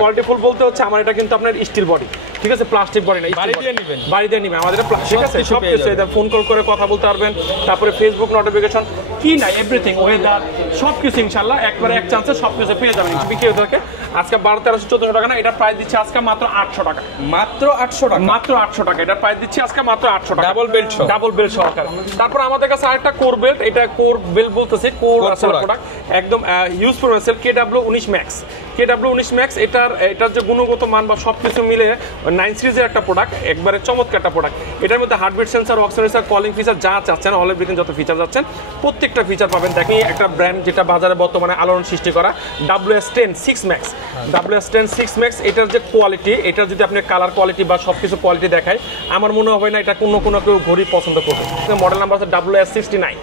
Quality full বলতে হচ্ছে আমার এটা কিন্তু আপনার স্টিল বডি, ঠিক আছে, প্লাস্টিক বডি না, বাড়ি দিয়ে নেবেন আমাদের ঠিক আছে। সব কিছু ফোন কল করে কথা বলতে পারবেন, তারপরে ফেসবুক নোটিফিকেশন কি না এভরিথিং, ওয়েদার সব কিছু ইনশাআল্লাহ একবারে এক চান্সে সব কিছু পেয়ে যাবেন বিক্রি হতে থাকে। আজকে 1200-1300 টাকা না, এটা প্রাইস দিচ্ছি আজকে মাত্র 800 টাকা, মাত্র 800 টাকা, মাত্র 800 টাকা। এটা প্রাইস দিচ্ছি আজকে মাত্র 800 টাকা, ডাবল বেল্ট সহকারে। তারপর আমাদের কাছে আরেকটা কোর বেল্ট, এটা কোর বেল্ট বলতেছি, কোর প্রোডাক্ট একদম হিউজ পরিমাণ sale, KW19 max, KW19 max. এটার যে গুণগত মান বা সবকিছু মিলে 9 সিরিজের একটা প্রোডাক্ট, একবারে চমৎকার একটা প্রোডাক্ট। এটার মধ্যে heartbeat sensor, oxygen, calling feature যা চাচ্ছেন, অল এভরিথিং যত ফিচার যাচ্ছেন প্রত্যেকটা ফিচার পাবেন। দেখি একটা ব্র্যান্ড যেটা বাজারে বর্তমানে আলোড়ন সৃষ্টি করা, WS10 6 ম্যাক্স, WS10 6 ম্যাক্স। এটার যে কোয়ালিটি, এটার যদি আপনি কালার কোয়ালিটি বা সবকিছু কোয়ালিটি দেখায়, আমার মনে হয় না এটা কোনো কেউ ঘড়ি পছন্দ করবে। মডেল নাম্বার হচ্ছে WS69,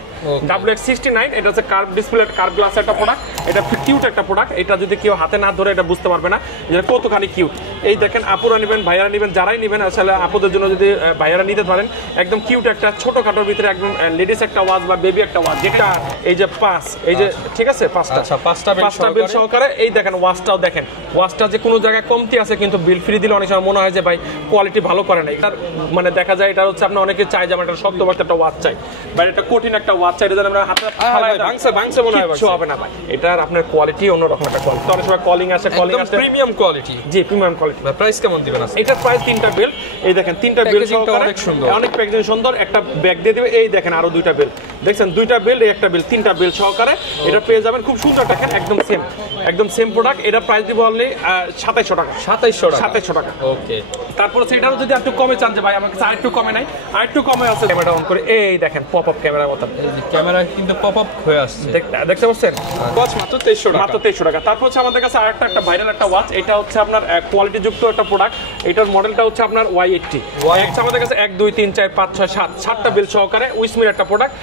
WX69। এটা হচ্ছে কার্ভ ডিসপ্লে, কার্ভ গ্লাস একটা প্রোডাক্ট, এটা কিউট একটা প্রোডাক্ট। এটা যদি কেউ হাতে না ধরে এটা বুঝতে পারবে না যে কতখানি কিউট। এই দেখেন, আপুরা নেবেন, ভাইয়ারা নেবেন, যারাই নেবেন আসলে আপুদের জন্য যদি ভাইয়ারা নিতে পারেন, একদম কিউট একটা ছোটখাটোর ভিতরে একদম লেডিস একটা ওয়াচ বা বেবি একটা ওয়াচ, যেটা এই যে 5, এই যে ঠিক আছে 5টা বিল সহকারে। এই দেখেন ওয়াচটাও দেখেন, ওয়াচটা যে কোনো জায়গায় কমতি আছে কিন্তু বিল ফ্রি দিলে অনেক সময় মনে হয় যে ভাই কোয়ালিটি ভালো করে না। এটার মানে দেখা যায় এটা হচ্ছে আপনি অনেকে চাই যে আমার একটা শক্ত একটা ওয়াচ চাই, বা এটা কঠিন একটা ওয়াচ চাই, এটা আমরা হাতে ভাঙছে মনে হয় হবে না ভাই। এটার আপনার কোয়ালিটি অন্যরকম একটা কোয়ালিটি। অনেক সময় কলিং আসে প্রিমিয়াম কোয়ালিটি, জি প্রিমিয়াম কোয়ালিটি। প্রাইস কেমন দিবেন? এটার প্রাইস 3টা বেল, এই দেখেন 3টা বেল সহকারে, অনেক সুন্দর, অনেক প্যাকেজিং সুন্দর। একটা ব্যাগ দিয়ে দিবে, এই দেখেন আরো 2টা বেল, দেখছেন 2টা বেল, এই একটা বেল, 3টা বেল সহকারে এটা পেয়ে যাবেন। খুব সুন্দর, দেখেন একদম সেম প্রোডাক্ট। এটা প্রাইস দিব অনলি 2700 টাকা, 2700 টাকা। ওকে। তারপর সেটারও যদি একটু কমে চান যে ভাই আমার কাছে আরেকটু কমে নাই, আরেকটু কমে আছে, ক্যামেরা অন করে এই দেখেন পপ আপ ক্যামেরার মতো, ক্যামেরা কিন্তু পপ আপ হয়ে আসছে, দেখতে পাচ্ছেন? ওয়াচ মাত্র 2300 টাকা, মাত্র 2300 টাকা। তারপর হচ্ছে আমাদের কাছে আরেকটা ভাইরাল একটা ওয়াচ, এটা হচ্ছে আপনার কোয়ালিটি যুক্ত একটা প্রোডাক্ট। এটার মডেলটা হচ্ছে আপনার Y80। আমাদের কাছে 1 2 3 4 5 6 7টা বিল সহকারে উইসমির একটা প্রোডাক্ট।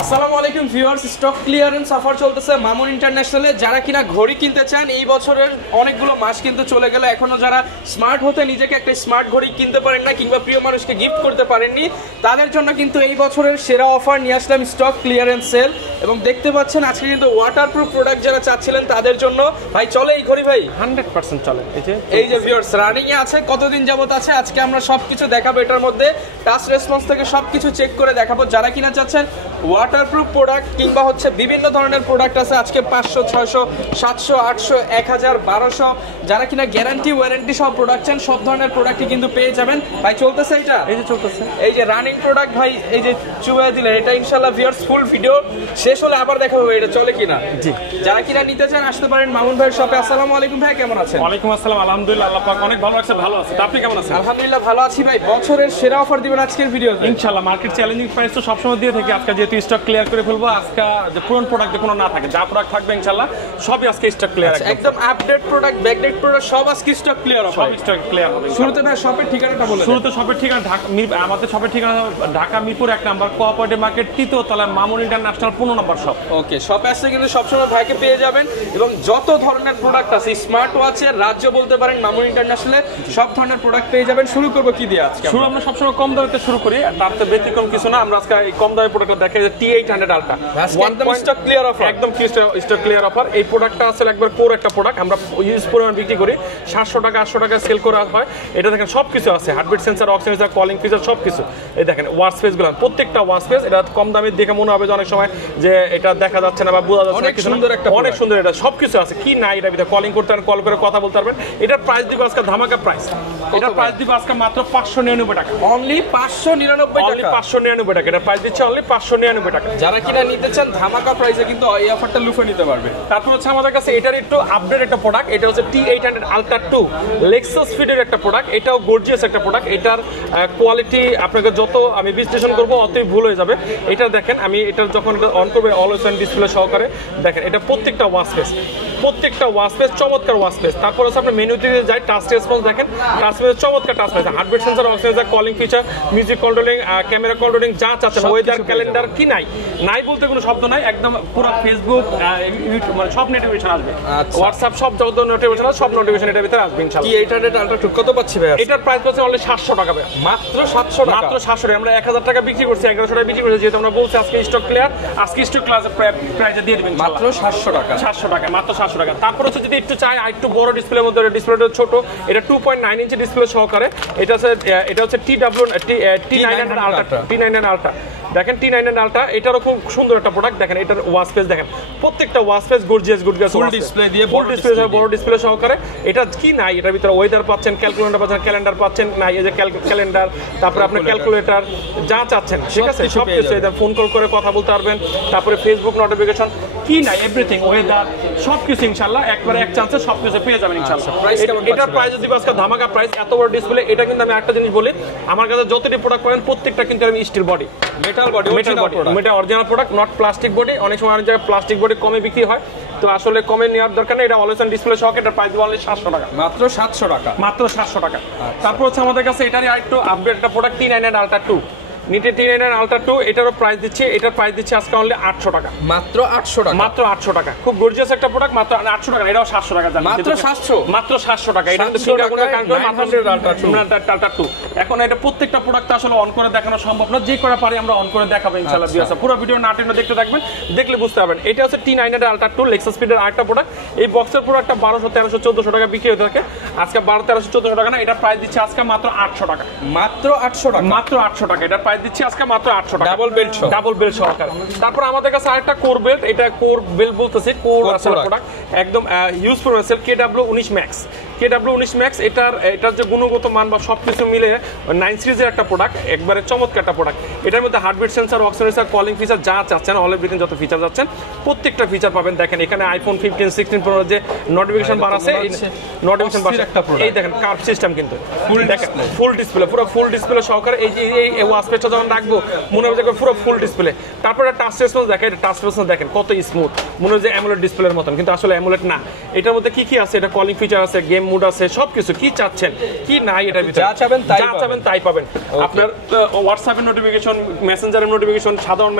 আসসালামু আলাইকুম ভিউয়ার্স, স্টক ক্লিয়ারেন্স অফার চলতেছে মামুন ইন্টারন্যাশনালে। যারা কিনা ঘড়ি কিনতে চান, এই বছরের অনেকগুলো মাস কিন্তু চলে গেল, এখনো যারা স্মার্ট হতে নিজেকে একটা স্মার্ট ঘড়ি কিনতে পারেন না কিংবা প্রিয় মানুষকে গিফট করতে পারেননি, তাদের জন্য কিন্তু এই বছরের সেরা অফার নিয়ে আসলাম, স্টক ক্লিয়ারেন্স সেল। এবং দেখতে পাচ্ছেন আজকে কিন্তু ওয়াটারপ্রুফ প্রোডাক্ট যারা চাচ্ছিলেন তাদের জন্য ভাই চলে এই ঘড়ি ভাই 100% চলে। এই যে ভিউয়ার্স রানিং এ আছে, কতদিন যাবত আছে, আজকে আমরা সবকিছু দেখাবো। এটার মধ্যে টাচ রেসপন্স থেকে সবকিছু চেক করে দেখাবো। যারা কিনা চাচ্ছেন ওয়াটারপ্রুফ প্রোডাক্ট কিংবা হচ্ছে বিভিন্ন ধরনের প্রোডাক্ট আছে আজকে 500 600 700 800 1000 1200, যারা কিনা গ্যারান্টি ওয়ারেন্টি সব প্রোডাক্ট চান সব ধরনের প্রোডাক্টই কিন্তু পেয়ে যাবেন। ভাই চলতেছে এটা, এই যে চলতেছে, এই যে রানিং প্রোডাক্ট ভাই, এই যে চুবাই দিলেন, এটা ইনশাআল্লাহ ভিউয়ার্স ফুল ভিডিও শেষ হলে আবার দেখা হবে এটা চলে কিনা। জি, যারা কিনা নিতে চান আসতে পারেন মামুন ভাইয়ের শপে। আসসালামু আলাইকুম ভাই, কেমন আছেন? ওয়ালাইকুম আসসালাম, আলহামদুলিল্লাহ, আল্লাহ পাক অনেক ভালো আছে, ভালো আছে। আপনি কেমন আছেন? আলহামদুলিল্লাহ ভালো আছি ভাই। বছরের সেরা অফার দিবেন আজকের ভিডিওতে ইনশাআল্লাহ। মার্কেট চ্যালেঞ্জিং প্রাইস তো সবসময় দিয়ে থাকি, আজকে যেহেতু স্টক ক্লিয়ার করে ফেলবো, আজকে যে পুরনো প্রোডাক্ট কোনো না থাকে, যা প্রোডাক্ট থাকবে ইনশাআল্লাহ সবই আজকে স্টক ক্লিয়ার, একদম আপডেট প্রোডাক্ট, ব্যাকডেট প্রোডাক্ট সব আজকে স্টক ক্লিয়ার হবে, সব স্টক ক্লিয়ার হবে। শুরুতে ভাই শপের ঠিকানাটা বলে দেন। শুরুতে শপের ঠিকানা আমাদের শপের ঠিকানা ঢাকা মিরপুর 1 নম্বর কোঅপারেটিভ মার্কেট, 3য় তলায় মামুন ইন্টারন্যাশনাল 15 নম্বর শপ। ওকে, শপে আসলে কিন্তু সবসময় ভাইকে পেয়ে যাবেন এবং যত ধরনের প্রোডাক্ট আছে স্মার্ট ওয়াচের রাজ্য বলতে পারেন মামুন ইন্টারন্যাশনালে সব ধরনের প্রোডাক্ট পেয়ে যাবেন। শুরু করব কি দিয়ে আজকে? শুরু আমরা সবসময় কম দামে শুরু করি, তার তো ব্যতিক্রম কিছু না। আমরা আজকে এই কম দামের প্রোডাক্টটা দেখে যে T800 আলট্রা একদম স্টক ক্লিয়ার অফার, একদম স্টক ক্লিয়ার অফার। এই প্রোডাক্টটা আসলে একবার কোর একটা প্রোডাক্ট, আমরা ইউজ পরিমাণ বিক্রি করি 700 টাকা 800 টাকা সেল করা হয়। এটা দেখেন সবকিছু আছে, heartbeat sensor, oxygen, calling feature সবকিছু। এই দেখেন ওয়াচ স্পেসগুলো, প্রত্যেকটা ওয়াচ স্পেস। এটা কম দামে দেখে মনে হবে যে অনেক সময় যে এটা দেখা যাচ্ছে না বা বোঝা যাচ্ছে না, অনেক সুন্দর একটা, অনেক সুন্দর। এটা সবকিছু আছে, কি না এটা ভিতরে কলিং করতে পারেন, কল করে কথা বলতে পারবেন। এটার প্রাইস দিব আজকে ধামাকা প্রাইস, এটার প্রাইস দিব আজকে মাত্র 599 টাকা, অনলি 599 টাকা, 599 টাকা। এটা প্রাইস দিচ্ছে অনলি 599 টাকা। যারা কিনা নিতে চান ধামাকা প্রাইসে কিন্তু এই অফারটা লুফে নিতে পারবে। তারপর হচ্ছে আমাদের কাছে এটার একটু আপডেট একটা প্রোডাক্ট, এটা হচ্ছে T800 আলট্রা 2 লেক্সাস ফিডের একটা প্রোডাক্ট। এটাও গর্জিয়াস একটা প্রোডাক্ট। এটার কোয়ালিটি আপনাকে যত আমি বিশ্লেষণ করবো অতই ভুল হয়ে যাবে। এটা দেখেন, আমি এটা যখন অন করবে অলওয়েজ অন ডিসপ্লে সহকারে দেখেন, এটা প্রত্যেকটা ওয়াচ স্পেস চমৎকার ওয়াচ স্পেস। তারপর হচ্ছে আপনি মেনুতে যাই, টাচ রেসপন্স দেখেন, টাচ স্পেস চমৎকার touch space, heartbeat sensor, oxygen, calling feature, music controlling, camera controlling যা চাচ্ছেন, ওয়েদার ক্যালেন্ডার কি নাই বলতে কোনো শব্দ নাই, একদম পুরো ফেসবুক ইউটিউব মানে সব নোটিফিকেশন আসবে, হোয়াটসঅ্যাপ সব যত নোটিফিকেশন আছে সব নোটিফিকেশন এটার ভিতরে আসবে ইনশাআল্লাহ। T800 আলট্রা 2 কত পাচ্ছি ভাই? এটার প্রাইস হচ্ছে অনলি 700 টাকা ভাই, মাত্র 700 টাকা, মাত্র 700 টাকা। আমরা 1000 টাকা বিক্রি করছি, 1100 টাকা বিক্রি করছি, যেহেতু আমরা বলছি আজকে স্টক ক্লিয়ার, আজকে স্টক ক্লিয়ার প্রাইসে দিয়ে দিবেন মাত্র 700 টাকা, 700 টাকা, মাত্র 700 4,500 টাকা। তারপর হচ্ছে যদি একটু চাই আর একটু বড় ডিসপ্লের মধ্যে, ডিসপ্লেটা ছোট, এটা 2.9 ইঞ্চি ডিসপ্লে সহকারে, এটা হচ্ছে T9 আলট্রা। দেখেন T9 আলট্রা, এটারও খুব সুন্দর একটা প্রোডাক্ট। দেখেন এটার ওয়াচ স্পেস দেখেন, প্রত্যেকটা watch space gorgeous full display দিয়ে বড় ডিসপ্লে সহকারে। এটা কি নাই এটার ভিতরে ওয়েদার পাচ্ছেন, ক্যালেন্ডার পাচ্ছেন, নাই এই যে ক্যালেন্ডার, তারপরে আপনার ক্যালকুলেটর যা চাচ্ছেন, ঠিক আছে সব কিছু। ফোন কল করে কথা বলতে পারবেন, তারপরে ফেসবুক নোটিফিকেশন, কি নাই এভরিথিং, ওয়েদার সবকিছু ইনশাআল্লাহ একবারে এক চান্সে সবকিছু পেয়ে যাবেন ইনশাআল্লাহ। এটার প্রাইস যদি আজকে ধামাকা প্রাইস, এত বড় ডিসপ্লে। এটা কিন্তু আমি একটা জিনিস বলি, আমার কাছে যতটি প্রোডাক্ট পাবেন প্রত্যেকটা কিন্তু আমি steel body, metal original product, not plastic body. অনেক সময় অনেক জায়গায় প্লাস্টিক বডি কমে বিক্রি হয়, তো আসলে কমে নেওয়ার দরকার নেই। এটা অলওয়েজ অন ডিসপ্লে সহ, এটার প্রাইস অনলি 700 টাকা, মাত্র 700 টাকা, মাত্র 700 টাকা। তারপর হচ্ছে আমাদের কাছে এটারই আরেকটু আপডেট একটা product T9 ultra 2, নিটে T9 ultra 2, এটারও প্রাইস দিচ্ছে, এটার প্রাইস দিচ্ছে আজকে অনলি 800 টাকা, মাত্র 800 টাকা, মাত্র 800 টাকা। খুব গর্জিয়াস একটা প্রোডাক্ট, মাত্র 800 টাকা। এটাও 700 টাকা জানেন, মাত্র 700 টাকা। এটা কিন্তু আলট্রা 2। এখন এটা প্রত্যেকটা প্রোডাক্ট আসলে অন করে দেখানো সম্ভব না, যে করা পারি আমরা অন করে দেখাবো ইনশাআল্লাহ। ভিউয়ার্স পুরো ভিডিও না টেনে দেখতে থাকবেন, দেখলে বুঝতে পারবেন। এটা হচ্ছে T9 আলট্রা 2 লেক্সাস স্পিডের আরেকটা প্রোডাক্ট। এই বক্সের প্রোডাক্টটা 1200, 1300, 1400 টাকা বিক্রি হতে থাকে, আজকে 1200, 1300, 1400 টাকা না, এটা প্রাইস দিচ্ছে আজকে মাত্র 800 টাকা, মাত্র 800 টাকা, মাত্র 800 টাকা। এটা প্রাইস দিচ্ছি আজকে মাত্র 800 টাকা, ডাবল বেল্ট সহকারে। তারপর আমাদের কাছে আরেকটা কোর বেল্ট, এটা কোর বেল্ট বলতেছি, কোর আসলে প্রোডাক্ট একদম useful missile KW19 max. KW19 max, এটার যে গুণগত মান বা সবকিছু মিলে 9 সিরিজের একটা প্রোডাক্ট, একবারে চমৎকার একটা প্রোডাক্ট। এটার মধ্যে heartbeat sensor, oxygen, calling feature যা চাচ্ছেন, অল এভরিথিং যত ফিচার যাচ্ছেন প্রত্যেকটা ফিচার পাবেন। দেখেন এখানে iPhone 15, 16 Pro যে নোটিফিকেশন বার আছে, নোটিফিকেশন বার এই দেখেন কার্ভ সিস্টেম, কিন্তু ফুল ডিসপ্লে, পুরো ফুল ডিসপ্লে সহকারে। এই ওয়াচ পেজটা যখন রাখবো মনে হবে যে পুরো ফুল ডিসপ্লে। তারপরে টাচ রেসপন্স দেখেন, টাচ রেসপন্স দেখেন কত স্মুথ, মনে হয় যে অ্যামোলেড ডিসপ্লের মতন, কিন্তু আসলে অ্যামোলেড না। এটার মধ্যে কি আছে, এটা কলিং ফিচার আছে, গেম মুড আছে, সবকিছু কি চাচ্ছেন কি নাই এটার ভিতরে যা চাবেন তাই পাবেন। আপনার হোয়াটসঅ্যাপের নোটিফিকেশন, মেসেঞ্জারের নোটিফিকেশন, সাধারণ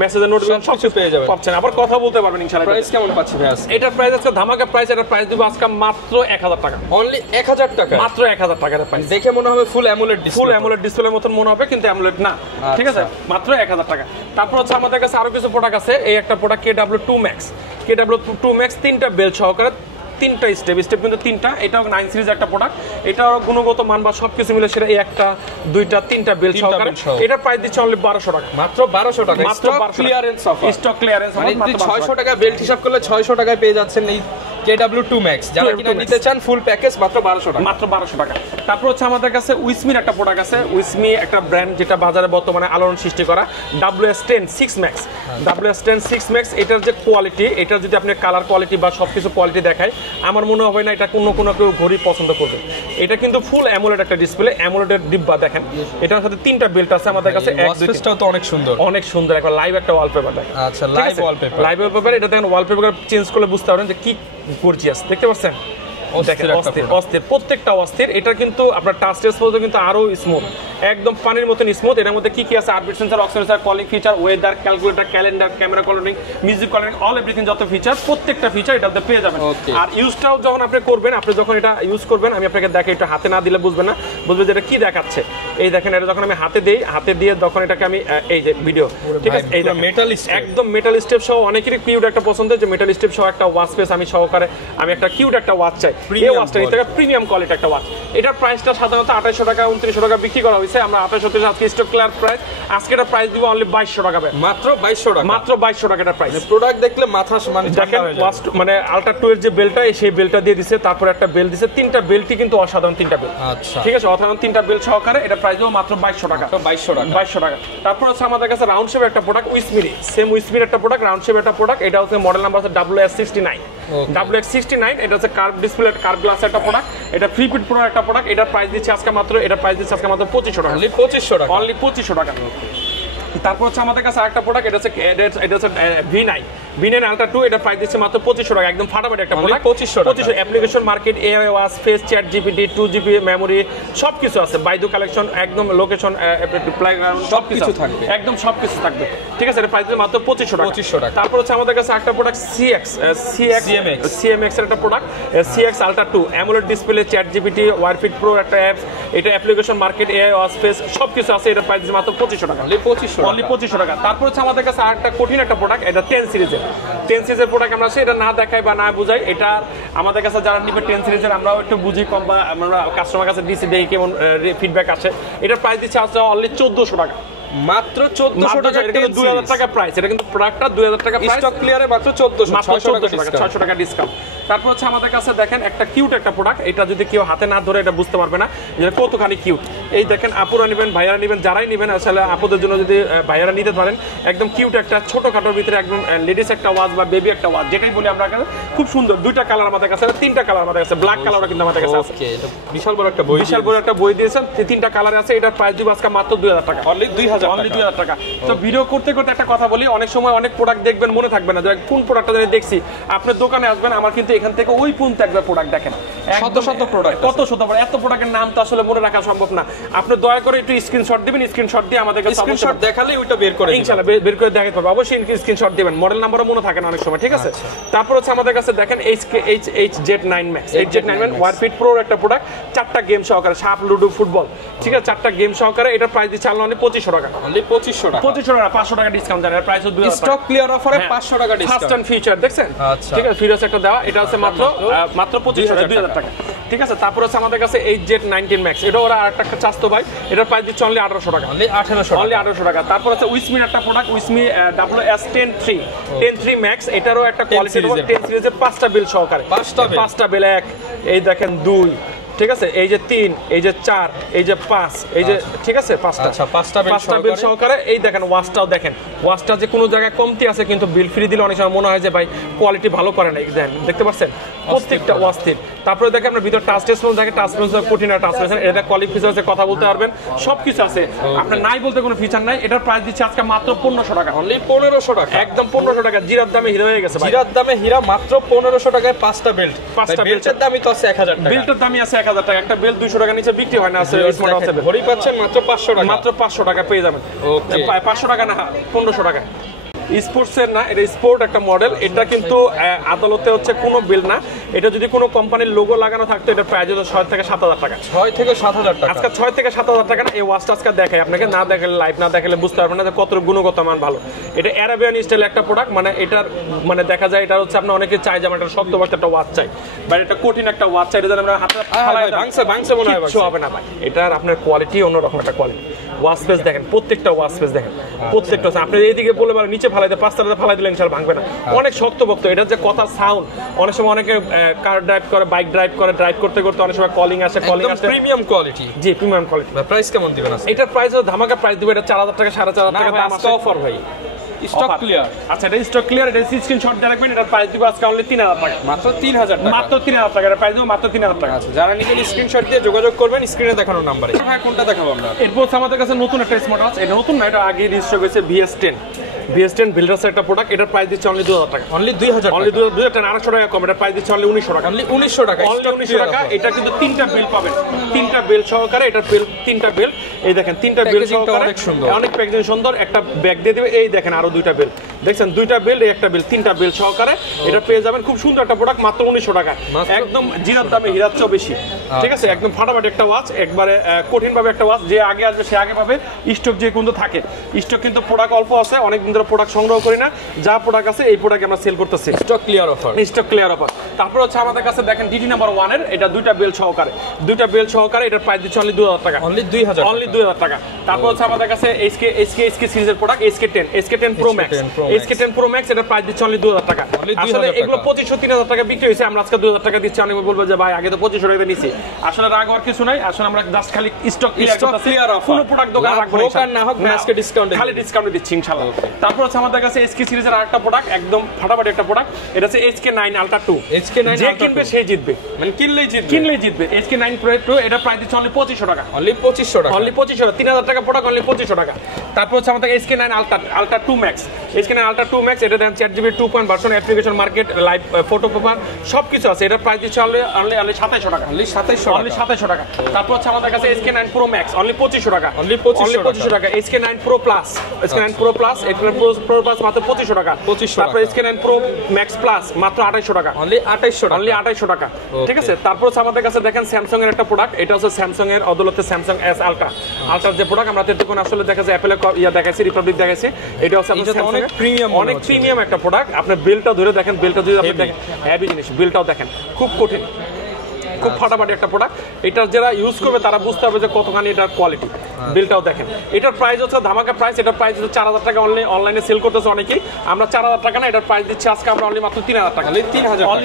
মেসেজের নোটিফিকেশন সবকিছু পেয়ে যাবেন, পাচ্ছেন। আবার কথা বলতে পারবেন ইনশাআল্লাহ। প্রাইস কেমন পাচ্ছি ভাই? এটার প্রাইস আজকে ধামাকা প্রাইস, এটার প্রাইস দিব আজকে মাত্র 1000 টাকা, অনলি 1000 টাকা, মাত্র 1000 টাকার প্রাইস। দেখে মনে হবে ফুল অ্যামোলেড ডিসপ্লের মতন মনে হবে, কিন্তু অ্যামোলেড না, ঠিক আছে, মাত্র 1000 টাকা। তারপর হচ্ছে আমাদের কাছে আরো কিছু প্রোডাক্ট আছে। এই একটা প্রোডাক্ট KW2 ম্যাক্স, 3টা বেল্ট সহকারে, 3টা স্টেপ কিন্তু 3টা। এটাও 9 সিরিজ একটা প্রোডাক্ট, এটাও গুণগত মান বা সবকিছু মিলে সেটা এই একটা, 2টা, 3টা বেল্ট সহকারে। এটা প্রাইস দিচ্ছে অনলি 1200 টাকা, মাত্র 1200 টাকা, মাত্র clearance offer, stock clearance offer. মানে 600 টাকা বেল্ট হিসাব করলে 600 টাকায় পেয়ে যাচ্ছেন এই KW2 ম্যাক্স। যারা কিনা নিতে চান ফুল প্যাকেজ মাত্র 1200 টাকা, মাত্র 1200 টাকা। তারপর হচ্ছে আমাদের কাছে উইসমির একটা প্রোডাক্ট আছে। উইসমি একটা ব্র্যান্ড যেটা বাজারে বর্তমানে আলোড়ন সৃষ্টি করা, WS10 6 ম্যাক্স। WS10 6 ম্যাক্স, এটার যে কোয়ালিটি, এটা যদি আপনি কালার কোয়ালিটি বা সবকিছু কোয়ালিটি দেখায়, আমার মনে হয় না এটা কোনো কেউ ঘড়ি পছন্দ করবে। এটা কিন্তু ফুল অ্যামোলেড একটা ডিসপ্লে, অ্যামোলেডের ডিব্বা দেখেন। এটার সাথে 3টা বেল্ট আছে আমাদের কাছে, ওয়ালপেপারটাও তো অনেক সুন্দর, একটা লাইভ একটা ওয়ালপেপার দেখেন। আচ্ছা, লাইভ ওয়ালপেপার, এটা দেখেন ওয়ালপেপার চেঞ্জ করলে বুঝতে পারবেন যে কি গর্জিয়াস, দেখতে পাচ্ছেন, অস্থির, প্রত্যেকটা অস্থির। এটা কিন্তু আপনার টাচ রেসপন্স কিন্তু আরো স্মুথ, একদম পানির মতন স্মুথ। এর মধ্যে কি আছে, heartbeat sensor, oxygen sensor, calling feature, weather, calculator, calendar, camera calling, music calling, all everything যত ফিচার, প্রত্যেকটা ফিচার এটাতে পেয়ে যাবেন। আর ইউজটাও যখন আপনি করবেন, আপনি যখন এটা ইউজ করবেন, আমি আপনাকে দেখে এটা হাতে না দিলে বুঝবেন না, বুঝবেন যে এটা কি দেখাচ্ছে। এই দেখেন, এটা যখন আমি হাতে দিই, হাতে দিয়ে তখন এটাকে আমি এই যে ভিডিও, ঠিক আছে, এই মেটাল একদম মেটাল স্টেপ সহ, অনেকেরই কিউট একটা পছন্দ, যে মেটাল স্টেপ সহ একটা ওয়াচ পেস আমি সহকারে, আমি একটা কিউট একটা ওয়াচ চাই। এই ওয়াচটা নিতে প্রিমিয়াম কোয়ালিটি একটা ওয়াচ। এটার প্রাইসটা সাধারণত 2800 টাকা, 2900 টাকা বিক্রি করা হয়েছে। আমরা 2800 আজকে স্টক ক্লিয়ার প্রাইস, আজকে এটা প্রাইস দিব অনলি 2200 টাকা, মাত্র 2200 টাকা, মাত্র 2200 টাকা এটা প্রাইস। প্রোডাক্ট দেখলে মাথা মানে দেখেন, মানে আলট্রা 2 এর যে বেল্টটা, সেই বেল্টটা দিয়ে দিছে, তারপর একটা বেল্ট দিছে, 3টা বেল্টই কিন্তু অসাধারণ, 3টা বেল্ট, আচ্ছা, ঠিক আছে, অসাধারণ 3টা বেল্ট সহকারে এটা প্রাইস দিব মাত্র 2200 টাকা, 2200 টাকা। তারপর হচ্ছে আমাদের কাছে রাউন্ড শেপ একটা প্রোডাক্ট, উইসমির সেম উইসমির একটা প্রোডাক্ট, রাউন্ড শেপ একটা প্রোডাক্ট। এটা হচ্ছে মডেল নাম্বার হচ্ছে WX69, এটা হচ্ছে কার্ভ ডিসপ্লে, কার্ভ গ্লাস একটা প্রোডাক্ট। এটা 3 ফিট প্রো একটা প্রোডাক্ট। এটার প্রাইস দিচ্ছে আজকে মাত্র 2500 টাকা, অনলি 2500 টাকা। তারপর হচ্ছে আমাদের কাছে আরেকটা প্রোডাক্ট, এটা হচ্ছে V9 আলট্রা 2, এটা প্রাইস দিচ্ছে মাত্র 2500 টাকা, একদম ফাটাফাটি একটা product, 2500 application market, AI watch, face, chat GPT, 2GB memory, সবকিছু আছে, বাইদু কালেকশন, একদম লোকেশন, প্লেগ্রাউন্ড, সবকিছু থাকবে, একদম সবকিছু থাকবে, ঠিক আছে। এটা প্রাইস দিচ্ছে মাত্র 2500 টাকা। তারপর হচ্ছে আমাদের কাছে একটা প্রোডাক্ট CMX এর একটা product, CX ultra 2, AMOLED display, ChatGPT, WearFit Pro একটা অ্যাপস, এটা application market, AI watch, face, সবকিছু আছে। এটা প্রাইস দিচ্ছে মাত্র 2500 টাকা, অনলি 2500 টাকা। তারপর হচ্ছে আমাদের কাছে আরেকটা কঠিন একটা প্রোডাক্ট, এটা 10 সিরিজের প্রোডাক্ট। আমরা সেটা না দেখাই বা না বুঝাই, এটা আমাদের কাছে যারা নিবে 10 সিরিজের আমরাও একটু বুঝি কম, বা আমরা কাস্টমার কাছে দিছি দেখি কেমন ফিডব্যাক আসে। এটার প্রাইস দিচ্ছে আছে অনলি 1400 টাকা, মাত্র 1400 টাকা। এটা কিন্তু 2000 টাকা প্রাইস, এটা কিন্তু প্রোডাক্টটা 2000 টাকা প্রাইস, স্টক ক্লিয়ারে মাত্র 1400, মাত্র 600 টাকা ডিসকাউন্ট। তারপর হচ্ছে আমাদের কাছে দেখেন একটা কিউট একটা প্রোডাক্ট, এটা যদি কেউ হাতে না ধরে এটা বুঝতে পারবে না যে কতখানি কিউট। এই দেখেন আপুরা নেবেন, ভাইয়ারা নেবেন, যারাই নেবেন আসলে আপুদের জন্য যদি ভাইয়ারা নিতে পারেন, একদম কিউট একটা ছোটখাটোর ভিতরে একদম লেডিস একটা ওয়াচ বা বেবি একটা ওয়াচ, যেটাই বলি আমরা, খুব সুন্দর। দুইটা কালার আমাদের কাছে, তিনটা কালার আমাদের কাছে, ব্ল্যাক কালারও কিন্তু আমাদের কাছে আছে। এটা বিশাল বড় একটা বই, বিশাল বড় একটা বই দিয়েছেন, তিনটা কালার আছে। এটার প্রাইস দিব আজকে মাত্র 2000 টাকা, অনলি 2000 টাকা। তো ভিডিও করতে করতে একটা কথা বলি, অনেক সময় অনেক প্রোডাক্ট দেখবেন মনে থাকবে না যে কোন প্রোডাক্টটা জানি দেখছি। আপনার দোকানে আসবেন, আমার কিন্তু এখান থেকে ওই পর্যন্ত একবার প্রোডাক্ট দেখেন, শত প্রোডাক্ট, কত শত প্রোডাক্ট, এত প্রোডাক্টের নাম তো আসলে মনে রাখা সম্ভব না। আপনি দয়া করে একটু স্ক্রিনশট দিবেন, স্ক্রিনশট দিয়ে আমাদের কাছে স্ক্রিনশট দেখালে ওইটা বের করে ইনশাআল্লাহ বের করে দেখাতে পারবো। অবশ্যই স্ক্রিনশট দিবেন, মডেল নাম্বারও মনে থাকে না অনেক সময়, ঠিক আছে। তারপর হচ্ছে আমাদের কাছে দেখেন HZ9 Max, wear fit pro একটা প্রোডাক্ট, 4টা গেম সহকারে, সাপ, লুডো, ফুটবল, ঠিক আছে, 4টা গেম সহকারে। এটার প্রাইস দিচ্ছে অনলি 2500 টাকা, অনলি 2500 টাকা, 500 টাকা ডিসকাউন্ট জানেন, প্রাইস 2000 টাকা। স্টক ক্লিয়ার অফারে 500 টাকা ডিসকাউন্ট, ফাস্ট এন্ড ফিচার দেখছেন, ঠিক আছে, ফিচারস একটা দেওয়া, এটা হচ্ছে মাত্র 2000 টাকা, ঠিক আছে। তারপর হচ্ছে আমাদের কাছে HZ19 Max, এটা ওরা আরেকটা চাস্তো ভাই, এটার প্রাইস দিচ্ছে অনলি 1800 টাকা, অনলি 1800 টাকা। তারপর হচ্ছে উইসমির একটা প্রোডাক্ট, উইসমি WS10 Max, এটারও একটা কোয়ালিটি 10 সিরিজের 5টা বিল সহকারে, 5টা বিল, 1 এই দেখেন 2, ঠিক আছে, এই যে 3, এই যে 4, এই যে 5, এই যে, ঠিক আছে, 5টা বিল সহকারে। এই দেখেন ওয়াচটাও দেখেন, ওয়াচটা যে কোনো জায়গায় কমতি আছে, কিন্তু বিল ফ্রি দিলে অনেক সময় মনে হয় যে ভাই কোয়ালিটি ভালো করে না, দেখতে পাচ্ছেন প্রত্যেকটা ওয়াচটির। তারপরে দেখেন আপনার ভিতর টাচ টেস্ট দেখেন, টাচ টেস্ট কঠিন টাচ টেস্ট, এটা কোয়ালিটি ফিচার কথা বলতে পারবেন, সবকিছু আছে, আপনার নাই বলতে কোনো ফিচার নাই। এটার প্রাইস দিচ্ছে আজকে মাত্র 1500 টাকা, অনলি 1500 টাকা, একদম 1500 টাকা। জিরার দামে হিরো হয়ে গেছে ভাই, জিরার দামে হীরা মাত্র 1500 টাকায় 5টা বেল্ট, 5টা বেল্টের দামই তো আছে 1000 টাকা, বেল্টের দামই আছে 1000 টাকা, একটা বেল্ট 200 টাকা নিচে বিক্রি হয় না, আছে স্মার্ট ওয়াচে ঘড়ি পাচ্ছেন মাত্র 500 টাকা, মাত্র 500 টাকা পেয়ে যাবেন। ওকে, 500 টাকা না, 1500 টাকা। স্পোর্টসের না, এটা স্পোর্ট একটা মডেল, এটা কিন্তু আদালতে হচ্ছে কোনো বিল না, এটা যদি কোনো কোম্পানির লোগো লাগানো থাকতো এটা প্রাইস হতো 6 থেকে 7000 টাকা, 6 থেকে 7000 টাকা। আজকে 6 থেকে 7000 টাকা না। এই ওয়াচটা আজকে দেখাই আপনাকে, না দেখালে লাইভ না দেখালে বুঝতে পারবেন না যে কত গুণগত মান ভালো। এটা অ্যারাবিয়ান স্টাইল একটা প্রোডাক্ট, মানে এটার মানে দেখা যায় এটা হচ্ছে আপনার অনেকে চাই যে আমার একটা শক্ত একটা ওয়াচ চাই, বা এটা কঠিন একটা ওয়াচ চাই, এটা আমরা হাতে ভাঙছে মনে হয়, কিছু হবে না ভাই। এটার আপনার কোয়ালিটি অন্যরকম একটা কোয়ালিটি। ওয়াচ স্পেস দেখেন, প্রত্যেকটা ওয়াচ স্পেস দেখেন, প্রত্যেকটা আপনি এইদিকে বলে নিচে ফালাইতে, 5 তলাতে ফালাই দিলে ইনশাআল্লাহ ভাঙবে না, অনেক শক্তপোক্ত। এটার যে কথা সাউন্ড, অনেক সময় অনেকে কার ড্রাইভ করে, বাইক ড্রাইভ করে, ড্রাইভ করতে করতে অনেক সময় কলিং আসে, প্রিমিয়াম কোয়ালিটি। জি, প্রিমিয়াম কোয়ালিটি। প্রাইস কেমন দিবেন? এটার প্রাইস ধামাকা প্রাইস দিবে, এটা 4000 টাকা, 4500 টাকা দাম আছে, অফার ভাই, স্টক ক্লিয়ার। আচ্ছা, এটা স্টক ক্লিয়ার, এটা স্ক্রিনশট দিয়ে রাখবেন। এটার প্রাইস দিব আজকে অনলি 3000 টাকা, মাত্র 3000 টাকা, মাত্র 3000 টাকা, এর প্রাইস দিব মাত্র 3000 টাকা। আচ্ছা, যারা নিবেন স্ক্রিনশট দিয়ে যোগাযোগ করবেন স্ক্রিনে দেখানো নম্বরে। হ্যাঁ, কোনটা দেখাবো আমরা? এরপর আমাদের কাছে নতুন একটা স্মার্ট ওয়াচ, এটা নতুন না, এটা আগে রেজিস্টার হয়েছে, VS10 বিল্ডার্সের একটা প্রোডাক্ট, এটার প্রাইস দিচ্ছে অনলি 2000 টাকা, অনলি 2000, অনলি 2000 টাকা, 800 টাকা কম। এটার প্রাইস দিচ্ছে অনলি 1900 টাকা, অনলি 1900 টাকা, অনলি 1900 টাকা। এটা কিন্তু 3টা বিল পাবেন, 3টা বিল সহকারে, এটার বিল 3টা বিল, এই দেখেন 3টা বিল সহকারে, অনেক সুন্দর, অনেক প্যাকেজিং সুন্দর, একটা ব্যাগ দিয়ে দিবে, এই দেখেন আরো 2টা বিল, দেখছেন 2টা বিল, এই একটা বিল, 3টা বিল সহকারে এটা পেয়ে যাবেন। খুব সুন্দর একটা প্রোডাক্ট, মাত্র 1900 টাকা, একদম জিরার দামে হীরার চেয়েও বেশি, ঠিক আছে, একদম ফাটাফাটি একটা ওয়াচ, একবারে কঠিন ভাবে একটা ওয়াচ, যে আগে আসবে সে আগে পাবে। স্টক যে কিন্তু থাকে, স্টক কিন্তু প্রোডাক্ট অল্প আছে, অনেক দিন ধরে প্রোডাক্ট সংগ্রহ করি না, যা প্রোডাক্ট আছে এই প্রোডাক্ট আমরা সেল করতেছি, stock clear offer, stock clear offer. তারপর হচ্ছে আমাদের কাছে দেখেন DT নাম্বার 1 এর, এটা 2টা বেল সহকারে, 2টা বেল সহকারে, এটার প্রাইস দিচ্ছে অনলি 2000 টাকা, অনলি 2000, অনলি 2000 টাকা। তারপর হচ্ছে আমাদের কাছে SK সিরিজের product, SK10 Pro Max, SK10 Pro Max, এটার প্রাইস দিচ্ছে অনলি 2000 টাকা। আসলে এগুলো 2500-3000 টাকা বিক্রি হয়েছে, আমরা আজকে 2000 টাকা দিচ্ছি। অনেকে বলবে যে ভাই আগে তো 2500 টাকা নিছি, আসলে রাগ হওয়ার কিছু নাই, আসলে আমরা জাস্ট খালি স্টক ক্লিয়ার অফার, কোনো প্রোডাক্ট দোকান রাখবো না, হোক না আজকে ডিসকাউন্ট, খালি ডিসকাউন্ট দিচ্ছি ইনশাআল্লাহ। তারপর হচ্ছে আমাদের কাছে SK সিরিজের আরেকটা প্রোডাক্ট, একদম ফাটাফাটি একটা প্রোডাক্ট, এটা হচ্ছে SK9 Ultra 2, যে কিনবে সেই জিতবে, মানে কিনলেই জিতবে। SK9 Pro, এটা প্রাইস দিচ্ছে অনলি 2500 টাকা, অনলি 2500 টাকা, অনলি 2500, 3000 টাকা প্রোডাক্ট, অনলি 2500 টাকা। তারপর হচ্ছে আমাদের SK9 Ultra 2 Max, SK9 Ultra 2 Max, এটা দেন 4GB 2 point version, notification market live photo paper সবকিছু আছে। এটা প্রাইস দিচ্ছে অনলি 2700 টাকা, অনলি 2700 টাকা। তারপর হচ্ছে আমাদের কাছে SK9 Pro Max অনলি 2500 টাকা, অনলি 2500 টাকা। SK9 Pro Plus, SK9 Pro Plus, SK9 Pro Plus মাত্র 2500 টাকা। তারপর SK9 Pro Max Plus মাত্র 2800 টাকা, অনলি 2800 টাকা। ঠিক আছে। তারপর হচ্ছে আমাদের কাছে দেখেন স্যামসাং এর একটা প্রোডাক্ট, এটা হচ্ছে স্যামসাং এর অদলতে স্যামসাং S Ultra যে প্রোডাক্ট আমরা দেখুন আসলে দেখা যায় অ্যাপেল দেখাইছি, রিপাবলিক দেখাইছি। এটা হচ্ছে অনেক প্রিমিয়াম একটা প্রোডাক্ট। আপনি বিলটা ধরে দেখেন, বিলটা যদি আপনি দেখেন হেভি জিনিস, বিলটাও দেখেন খুব কঠিন, খুব ফাটাফাটি একটা প্রোডাক্ট। এটা যারা ইউজ করবে তারা বুঝতে হবে যে কতখানি এটার কোয়ালিটি। বিলটাও দেখেন। এটার প্রাইস হচ্ছে ধামাকা প্রাইস, এটার প্রাইস হচ্ছে 4000 টাকা। অনলাইনে সেল করতেছে অনেকেই, আমরা 4000 টাকা না, এটার প্রাইস দিচ্ছি আজকে আমরা অনলি মাত্র 3000 টাকা। অনলি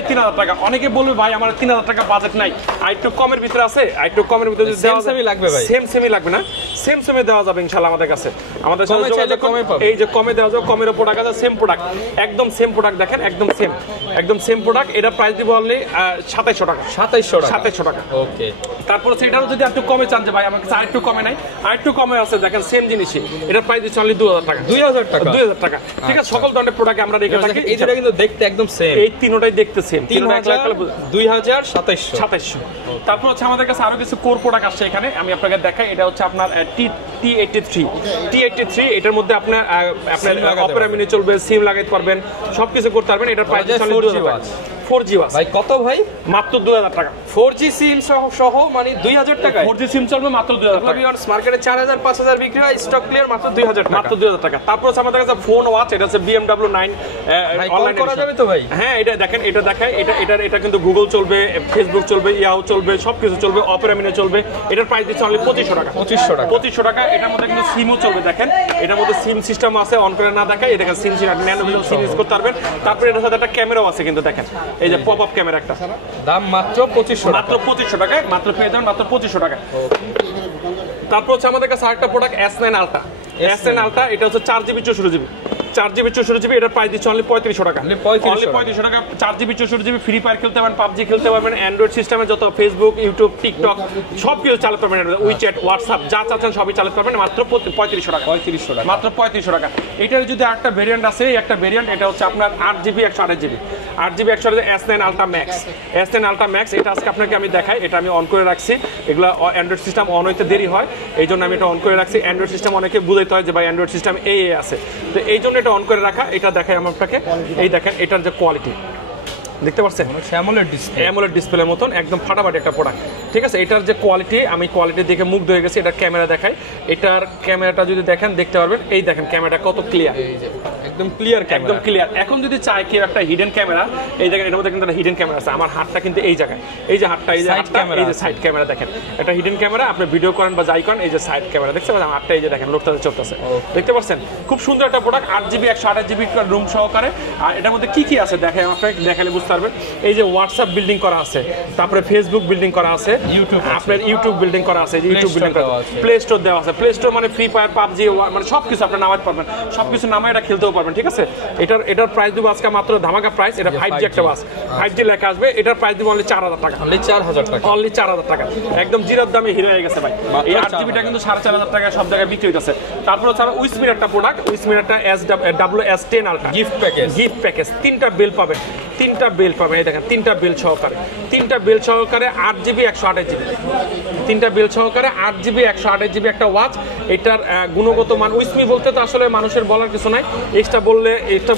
3000 টাকা। অনেকে বলবে ভাই আমার 3000 টাকা বাজেট নাই, আইটু কমের ভিতরে আছে, আইটু কমের ভিতরে যদি দেওয়া সেমই লাগবে ভাই, সেমই লাগবে না, সেমে দেওয়া যাবে ইনশাআল্লাহ আমাদের কাছে। আমাদের সাথে যোগাযোগ কমে পাবে, এই যে কমে দেওয়া যাবে, কমের উপর টাকা সেম প্রোডাক্ট, একদম সেম প্রোডাক্ট দেখেন, একদম সেম প্রোডাক্ট। এটা প্রাইস দিব অনলি 2700 টাকা, 2700 টাকা। ওকে। তারপর সেটারও যদি একটু কমে চান যে ভাই আমার কাছে আরেকটু কমে নাই, আরেকটু কমে আছে দেখেন সেম জিনিসই, এটার প্রাইস দিচ্ছে অনলি 2000 টাকা, 2000 টাকা। ঠিক আছে। সকল ধরনের প্রোডাক্ট আমরা রেখে থাকি। এই যেটা কিন্তু দেখতে একদম সেম, এই তিনটাই দেখতে সেম, 2700। তারপর হচ্ছে আমাদের কাছে আরো কিছু কোর প্রোডাক্ট আসছে এখানে, আমি আপনাকে দেখাই। এটা হচ্ছে আপনার T83, এটার মধ্যে আপনার অপেরা মিনি চলবে, সিম লাগাইতে পারবেন, সবকিছু করতে পারবেন। এটার প্রাইস হচ্ছে 4G ভাই কত ভাই? মাত্র 2000 টাকা। 4G সিম সহ মানে 2000 টাকা। 4G সিম চলবে মাত্র 2000 টাকা। মার্কেটে 4000 5000 বিক্রি হয়, স্টক ক্লিয়ার মাত্র 2000 টাকা, মাত্র 2000 টাকা। তারপর হচ্ছে আমাদের কাছে ফোন ওয়াচ, এটা হচ্ছে BMW 9 অনলাইন করা যাবে তো ভাই? হ্যাঁ, এটা দেখেন, এটা দেখায়, এটা কিন্তু গুগল চলবে, ফেসবুক চলবে, ইয়াহু চলবে, সবকিছু চলবে, অপেরা মিনি চলবে। এটার প্রাইস দিচ্ছে অনলি 2500 টাকা, 2500 টাকা। এটার মধ্যে কিন্তু সিমও চলবে দেখেন, এটার মধ্যে সিম সিস্টেম আছে, অন করে না দেখায়, এটা সিম ন্যানো সিম ইউজ করতে পারবেন। তারপর এটার সাথে একটা ক্যামেরাও আছে কিন্তু দেখেন, এই যে পপ আপ ক্যামেরা একটা, দাম মাত্র 2500 টাকায় মাত্র পেয়ে যাবেন, মাত্র 2500 টাকা। তারপর হচ্ছে আমাদের কাছে আরেকটা প্রোডাক্ট S9 Ultra, এটা হচ্ছে 4GB 64GB, এটার প্রাইস দিচ্ছে অনলি 3500 টাকা, অনলি 3500 টাকা। 4GB 64GB ফ্রি ফায়ার খেলতে পারবেন, PUBG খেলতে পারবেন, অ্যান্ড্রয়েড সিস্টেমে যত ফেসবুক, ইউটিউব, টিকটক সবকিছু চালাতে পারবেন, উইচ্যাট, হোয়াটসঅ্যাপ যা চাচ্ছেন সবই চালাতে পারবেন, মাত্র 3500 টাকা, মাত্র 3500 টাকা। এটার যদি আরেকটা ভেরিয়েন্ট আছে, একটা ভেরিয়েন্ট, এটা হচ্ছে আপনার 8GB 128GB, S9 Ultra Max, এটা আজকে আপনাকে আমি দেখাই। এটা আমি অন করে রাখছি, এগুলো অ্যান্ড্রয়েড সিস্টেম অন হইতে দেরি হয়, এই জন্য আমি এটা অন করে রাখছি। অ্যান্ড্রয়েড সিস্টেম অনেকে বুঝাইতে হয় যে ভাই অ্যান্ড্রয়েড সিস্টেম এই আছে, তো এই জন্য এটা অন করে রাখা। এটা দেখাই আমি আপনাকে, এই দেখেন এটার যে কোয়ালিটি দেখতে পাচ্ছেন, অ্যামোলেড ডিসপ্লের মতন একদম ফাটাফাটি একটা প্রোডাক্ট। ঠিক আছে। এটার যে কোয়ালিটি, আমি কোয়ালিটি দেখে মুগ্ধ হয়ে গেছি। এটার ক্যামেরা দেখাই, এটার ক্যামেরাটা যদি দেখেন দেখতে পারবেন, এই দেখেন ক্যামেরাটা কত ক্লিয়ার, একদম ক্লিয়ার। এখন যদি চাই কেউ একটা হিডেন ক্যামেরা, এই দেখেন এটার মধ্যে কিন্তু একটা হিডেন ক্যামেরা আছে। আমার হাতটা কিন্তু এই জায়গায়, এই যে হাতটা, এই যে সাইড ক্যামেরা দেখেন, একটা হিডেন ক্যামেরা। আপনি ভিডিও করেন বা যাই করেন, এই যে সাইড ক্যামেরা দেখতে পাচ্ছেন, হাতটা এই যে দেখেন লোডটা চলতেছে, দেখতে পাচ্ছেন। খুব সুন্দর একটা প্রোডাক্ট, 8GB 128GB রুম সহকারে। আর এটার মধ্যে কি কি আছে দেখেন, আপনাকে দেখালে বুঝতে পারবেন। এই যে হোয়াটসঅ্যাপ বিল্ডিং করা আছে, তারপরে ফেসবুক বিল্ডিং করা আছে, আপনার ইউটিউব বিল্ডিং করা আছে, ইউটিউব বিল্ডিং করা আছে, প্লে স্টোর দেওয়া আছে। প্লে স্টোর মানে ফ্রি ফায়ার, PUBG, মানে সবকিছু আপনি নামাতে পারবেন, সবকিছু নামায় এটা খেলতেও পারবেন। ঠিক আছে। এটার প্রাইস দিব আজকে মাত্র ধামাকা প্রাইস। এটা 5G একটা বাস, 5G লেখা আসবে। এটার প্রাইস দিব অনলি 4000 টাকা, অনলি 4000 টাকা। একদম জিরার দামে হিরো হয়ে গেছে ভাই। এই 8GBটা কিন্তু 4500 টাকা সব জায়গায় বিক্রি হইতেছে। তারপর হচ্ছে উইসমির একটা প্রোডাক্ট, উইসমির একটা WS10 Ultra গিফট প্যাকেজ, 3টা বিল পাবেন, এই দেখেন 3টা বিল সহকারে, 8GB 128GB, 3টা বিল সহকারে 8GB 128GB একটা ওয়াচ। এটার গুণগত মান, উইসমি বলতে তো আসলে মানুষের বলার কিছু নাই, এক্সট্রা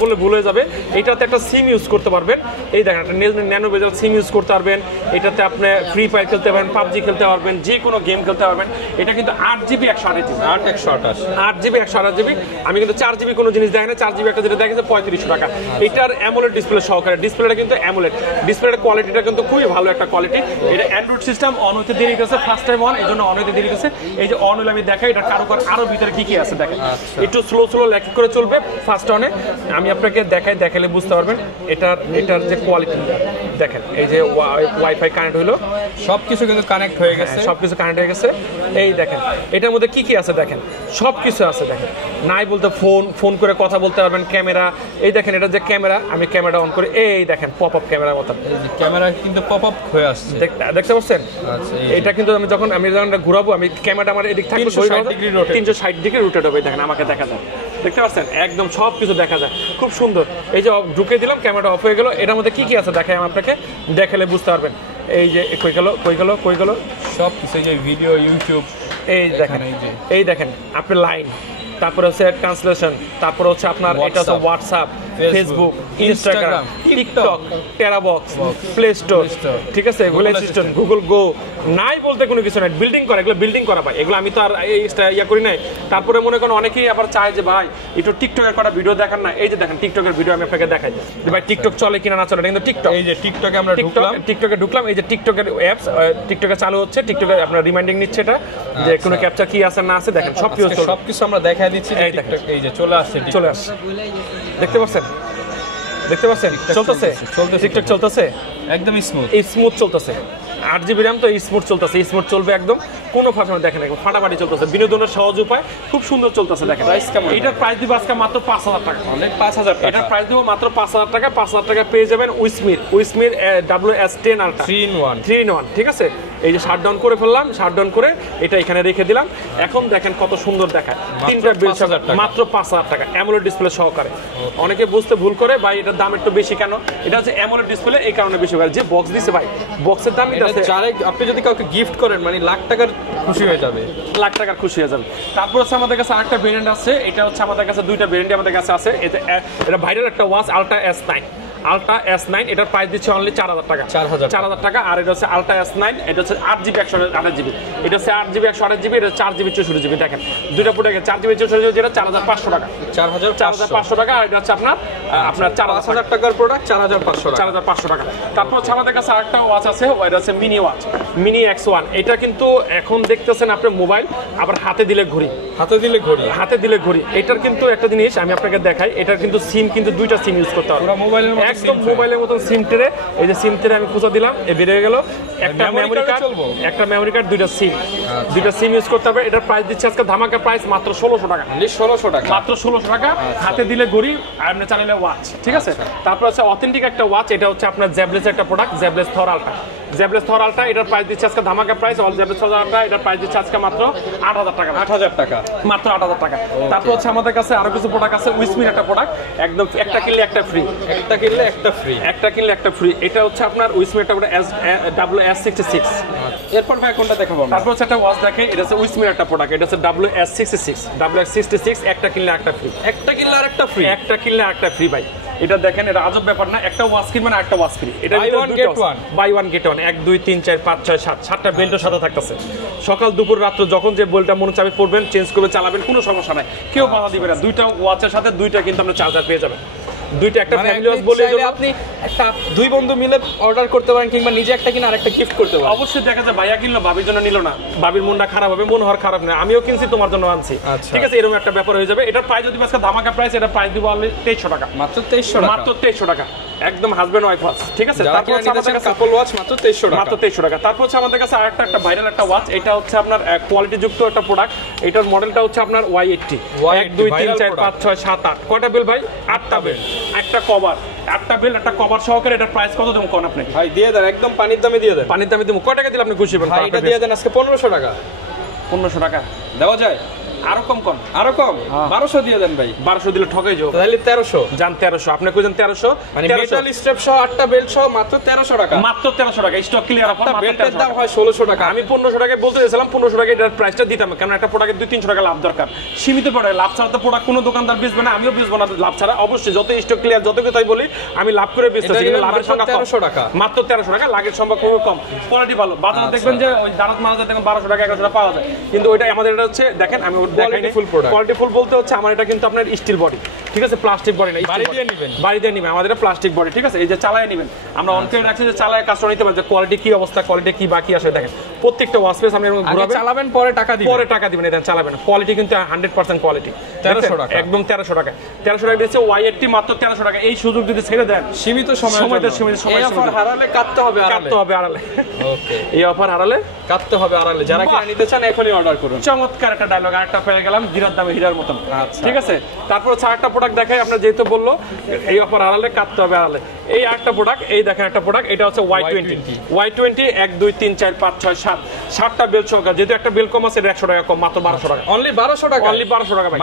বললে ভুল হয়ে যাবে। এটাতে একটা সিম ইউজ করতে পারবেন, এই দেখেন একটা ন্যানো বেজেল সিম ইউজ করতে পারবেন। এটাতে আপনি ফ্রি ফায়ার খেলতে পারবেন, PUBG খেলতে পারবেন, যে কোনো গেম খেলতে পারবেন। এটা কিন্তু 8GB 128GB। আমি কিন্তু 4GB কোনো জিনিস দেখে না, 4GB একটা যেটা দেখেছে 3500 টাকা। এটার অ্যামোলেড ডিসপ্লে সহকারে, ডিসপ্লেটা কিন্তু অ্যামোলেড, ডিসপ্লের কোয়ালিটিটা কিন্তু খুবই ভালো একটা কোয়ালিটি। এটা অ্যান্ড্রয়েড সিস্টেম অন হতে দেরি গেছে, ফার্স্ট টাইম অন, এই জন্য অন হতে দেরি গেছে। এই যে অন হলে আমি দেখাই, এটা কারোকার আরো ভিতরে কি কি আছে দেখেন, একটু স্লো লেখা করে চলবে ফার্স্ট অনে। আমি আপনাকে দেখালে বুঝতে পারবেন এটার যে কোয়ালিটি দেখেন। এই যে ওয়াইফাই কানেক্ট হলো, সবকিছু কিন্তু কানেক্ট হয়ে গেছে, এই দেখেন এটার মধ্যে কি কি আছে দেখেন, সবকিছু আছে দেখেন। নাই বলতে ফোন করে কথা বলতে পারবেন। ক্যামেরা, এই দেখেন এটা যে ক্যামেরা, আমি ক্যামেরাটা অন করে, এই দেখেন পপ আপ ক্যামেরার মতো, ক্যামেরা কিন্তু পপ আপ হয়ে আসছে, দেখতে পাচ্ছেন। এটা কিন্তু আমি যখন ঘুরাবো, আমি ক্যামেরাটা আমার এদিক থাকবে 360 ডিগ্রি রোটেট হবে, দেখেন আমাকে দেখা যায় দেখতে পাচ্ছেন একদম সব কিছু দেখা যায়, খুব সুন্দর। এই যে ঢুকে দিলাম, ক্যামেরাটা অফ হয়ে গেল। এটার মধ্যে কি কি আছে দেখাই আমি আপনাকে, দেখালে বুঝতে পারবেন। এই যে কই গেল সব কিছু, যে ভিডিও, ইউটিউব, এই দেখেন আপনার লাইন, তারপরে হচ্ছে ট্রান্সলেশন, তারপরে হচ্ছে আপনার এটা হচ্ছে WhatsApp, Facebook, Instagram, TikTok, TeraBox, play store, ঠিক আছে, গুগল অ্যাসিস্ট্যান্ট, গুগল গো, নাই বলতে কোনো কিছু নাই। বিল্ডিং করা, এগুলো বিল্ডিং করা ভাই, এগুলো আমি তো আর ইয়া করি নাই। তারপরে মনে করেন অনেকেই আবার চায় যে ভাই একটু টিকটকের কটা ভিডিও দেখান না। এই যে দেখেন টিকটকের ভিডিও আমি আপনাকে দেখাই যে ভাই টিকটক চলে কিনা না চলে, কিন্তু টিকটক, এই যে টিকটকে আমরা ঢুকলাম, এই যে টিকটকের অ্যাপস টিকটকে চালু হচ্ছে, টিকটকে আপনার রিমাইন্ডিং নিচ্ছে এটা যে কোনো ক্যাপচার কি আছে না আছে, দেখেন সবকিছু আমরা দেখাই দিচ্ছি। এই যে চলে আসছে, দেখতে পাচ্ছেন চলতেছে, টিকটক চলতেছে একদম স্মুথ চলতেছে। 8GB RAM তো স্মুথ চলতেছে, স্মুথ চলবে একদম, কোনো ফাটাফাটি দেখেন, ফাটাফাটি চলতেছে, বিনোদনের সহজ উপায়, খুব সুন্দর চলতেছে। দেখেন এটার প্রাইস দিব আজকে মাত্র 5000 টাকা, 5000 টাকা। এটার প্রাইস দিব মাত্র 5000 টাকা। 5000 টাকা পেয়ে যাবেন উইসমির WS10 Ultra 3 in 1, ঠিক আছে। এই যে শাট ডাউন করে ফেললাম, শাট ডাউন করে এটা এখানে রেখে দিলাম। এখন দেখেন কত সুন্দর দেখায়, তিনটা বিল মাত্র 5000 টাকা, অ্যামোলেড ডিসপ্লে সহকারে। অনেকে বুঝতে ভুল করে ভাই এটার দাম একটু বেশি কেন, এটা হচ্ছে অ্যামোলেড ডিসপ্লে, এই কারণে বেশি হয়। যে বক্স দিছে ভাই, বক্সের দাম এটা আপনি যদি কাউকে গিফট করেন মানে লাখ টাকার খুশি হয়ে যাবে, লাখ টাকার খুশি হয়ে যাবে। তারপর হচ্ছে আমাদের কাছে আরেকটা ভেরিয়েন্ট আছে, এটা হচ্ছে আমাদের কাছে দুইটা ভেরিয়েন্ট আমাদের কাছে আছে। এটা ভাইরাল একটা ওয়াচ, আলট্রা S9, এটার প্রাইস দিচ্ছে অনলি 4000 টাকা, 4000 টাকা। আর এটা হচ্ছে আলট্রা S9, এটা হচ্ছে 8GB 128GB, এটা হচ্ছে 8GB 128GB, এটা 4GB 64GB। দেখেন দুইটা পুরো 4GB 64GB, যেটা 4500 টাকা, 4500 টাকা। আর এটা হচ্ছে আপনার 4000 টাকার প্রোডাক্ট 4500 টাকা। তারপর হচ্ছে আমাদের কাছে আরেকটা ওয়াচ আছে, এটা হচ্ছে মিনি ওয়াচ, মিনি X1। এটা কিন্তু এখন দেখতেছেন আপনি মোবাইল, আবার হাতে দিলে ঘড়ি। এটার কিন্তু একটা জিনিস আমি আপনাকে দেখাই, এটার কিন্তু সিম কিন্তু দুইটা সিম ইউজ করতে হবে, একদম মোবাইলের মতন সিম ট্রে। এই যে সিম ট্রে আমি খুঁজে দিলাম, এ বেরিয়ে গেল একটা মেমোরি কার্ড, দুইটা সিম ইউজ করতে হবে। এটার প্রাইস দিচ্ছে আজকে ধামাকা প্রাইস মাত্র 1600 টাকা, মাত্র 1600 টাকা। হাতে দিলে ঘড়ি, আর আপনি চাইলে ওয়াচ, ঠিক আছে। তারপর হচ্ছে অথেন্টিক একটা ওয়াচ, এটা হচ্ছে আপনার জ্যাবলেসের একটা প্রোডাক্ট, জ্যাবলেস থর আলট্রা, এটার প্রাইস দিচ্ছে আজকে ধামাকা প্রাইস, অল জ্যাবলেস থর আলট্রা, এটার প্রাইস দিচ্ছে আজকে মাত্র 8000 টাকা, মাত্র 8000 টাকা। তারপর হচ্ছে আমাদের কাছে আরো কিছু প্রোডাক্ট আছে, উইসমির একটা প্রোডাক্ট, একদম একটা কিনলে একটা ফ্রি, এটা হচ্ছে আপনার উইসমির একটা WS66। এরপর ভাই কোনটা দেখাবো? তারপর হচ্ছে একটা ওয়াচ দেখে, এটা হচ্ছে উইসমির একটা প্রোডাক্ট, এটা হচ্ছে WS66, একটা কিনলে একটা ফ্রি, ভাই এটা দেখেন, এটা আজব ব্যাপার না, একটা ওয়াচ কিনবেন আর একটা ওয়াচ ফ্রি, এটা বাই ওয়ান গেট ওয়ান, 1 2 3 4 5 6 7 7টা বেল্টের সাথে থাকতেছে। সকাল দুপুর রাত্র যখন যে বেল্টটা মনে চাবে পড়বেন, চেঞ্জ করবে, চালাবেন, কোনো সমস্যা নাই, কেউ বাধা দিবে না। দুইটা ওয়াচের সাথে দুইটা কিন্তু আপনি চার্জার পেয়ে যাবেন, দুইটা একটা ফ্যামিলি ওয়াচ বলে আপনি একটা দুই বন্ধু মিলে অর্ডার করতে পারেন, কিংবা নিজে একটা কিনে আরেকটা গিফট করতে পারেন। অবশ্যই দেখা যায় ভাইয়া কিনলো, ভাবির জন্য নিল না, ভাবির মনটা খারাপ হবে, মন হওয়ার খারাপ না, আমিও কিনছি তোমার জন্য আনছি, ঠিক আছে, এরকম একটা ব্যাপার হয়ে যাবে। এটা প্রাইস যদি আজকে ধামাকা প্রাইস, এটা প্রাইস দিব অনলি 2300 টাকা, মাত্র 2300 টাকা, একদম হাজবেন্ড ওয়াইফ ওয়াচ, ঠিক আছে। তারপর হচ্ছে আমাদের কাছে কাপল ওয়াচ মাত্র 2300 টাকা। তারপর হচ্ছে আমাদের কাছে আরেকটা ভাইরাল একটা ওয়াচ, এটা হচ্ছে আপনার কোয়ালিটি যুক্ত একটা প্রোডাক্ট, এটার মডেলটা হচ্ছে আপনার Y80, 1 2 3 4 5 6 7 8, কয়টা বেল ভাই? 8টা বেল, একটা কভার, একটা কভার সহকারে। এটার প্রাইস কত দেবো কোন আপনি? ভাই দিয়ে দেন, একদম পানির দামে দিয়ে দেন, কয় টাকা দিলে আপনি খুশি হবেন? ভাই এটা দিয়ে দেন আজকে 1500 টাকা, 1500 টাকা দেওয়া যায়? আরো কম, 1200 দিয়ে দেন ভাই। 1200 দিলে ঠকাই যাও, তাহলে 1300 জান, 1300 আপনি কইছেন 1300, মানে মেটাল স্ট্র্যাপ সহ 8টা বেল্ট সহ মাত্র 1300 টাকা, মাত্র 1300 টাকা। স্টক ক্লিয়ার অফার, বেল্টের দাম হয় 1600 টাকা। আমি 1500 টাকায় বলতে চাইছিলাম, 1500 টাকা এটার প্রাইসটা দিতাম, কারণ একটা প্রোডাক্টে 2-300 টাকা লাভ দরকার, সীমিত পড়ে, লাভ ছাড়া তো প্রোডাক্ট কোনো দোকানদার বেচবে না, আমিও বেচবো না লাভ ছাড়া। অবশ্যই যত স্টক ক্লিয়ার, যত কথাই বলি আমি লাভ করে বেচতেছি, কিন্তু লাভের সংখ্যা 1300 টাকা, মাত্র 1300 টাকা, লাগের সংখ্যা খুব কম, কোয়ালিটি ভালো। বাজারে দেখবেন যে ওই দারাত মাঝে দেখবেন 1200 টাকা 1100 টাকা পাওয়া যায়, কিন্তু ওইটা আমাদের এটা হচ্ছে, দেখেন আমি দেখাইনি, কোয়ালিটি ফুল বলতে হচ্ছে আমার এটা কিন্তু আপনার স্টিল বডি, ঠিক আছে, প্লাস্টিক বডি না, বাড়ি দিয়ে নেবেন, আমাদের এটা প্লাস্টিক বডি, ঠিক আছে। এই যে চালায় নেবেন, আমরা অন করে রাখছি যে চালায় কাস্টমার নিতে পারে, যে কোয়ালিটি কি অবস্থা, কোয়ালিটি কি বাকি আসে, দেখেন প্রত্যেকটা ওয়াশ পেস আপনি ঘুরাবেন, চালাবেন, পরে টাকা দিবেন, এটা চালাবেন, কোয়ালিটি কিন্তু 100% কোয়ালিটি, 1300 টাকা, একদম 1300 টাকা, 1300 টাকা দিয়েছে Y80 মাত্র 1300 টাকা। এই সুযোগ যদি ছেড়ে দেন, সীমিত সময়, এই অফার হারালে কাটতে হবে আড়ালে, ওকে, এই অফার হারালে কাটতে হবে আড়ালে। যারা কিনা নিতে চান এখনই অর্ডার করুন। চমৎকার একটা ডায়লগ, আরেকটা পেয়ে গেলাম, জিরার দামে হীরার মতন, ঠিক আছে। তারপর হচ্ছে আরেকটা প্রোডাক্ট দেখাই, আপনার যেহেতু বললো এই অফার হারালে কাটতে হবে আড়ালে, এই আরেকটা প্রোডাক্ট, এই দেখেন একটা প্রোডাক্ট, এটা হচ্ছে Y20 Y20 1 2 3 4 5 6 7 7টা বেল সহকারে, যেহেতু একটা বেল কম আছে এটা 100 টাকা কম, মাত্র 1200 টাকা। অনলি 1200 টাকা, অনলি 1200 টাকা ভাই।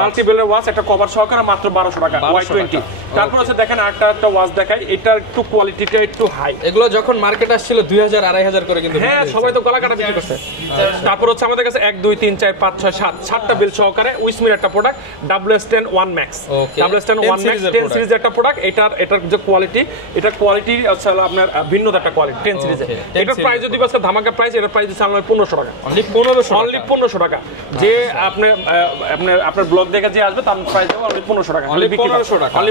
মাল্টি বেলের ওয়াচ, একটা কভার সহকারে মাত্র 1200 টাকা Y20। তারপর হচ্ছে দেখেন একটা ওয়াচ দেখাই, এটার একটু কোয়ালিটিটা একটু হাই। এগুলো যখন মার্কেট আসছিল 2000 2500 করে কিন্তু হ্যাঁ সবাই তো গলা কাটা বিক্রি করছে। তারপর হচ্ছে আমাদের কাছে 1 2 3 4 5 6 7 7টা বেল সহকারে উইসমির একটা product WS10 1 Max। WS10 1 Max 10 সিরিজের একটা প্রোডাক্ট। এটার যে কোয়ালিটি, এটা কোয়ালিটি আছে আপনার ভিন্ন একটা কোয়ালিটি 10 সিরিজে। এটার প্রাইস যদি বাস ধামাকা প্রাইস, এটার প্রাইস দিচ্ছে আমরা 1500 টাকা। অনলি 1500 টাকা। যে আপনার ব্লগ দেখে যে আসবে তার প্রাইস দেবো অনলি 1500 টাকা। অনলি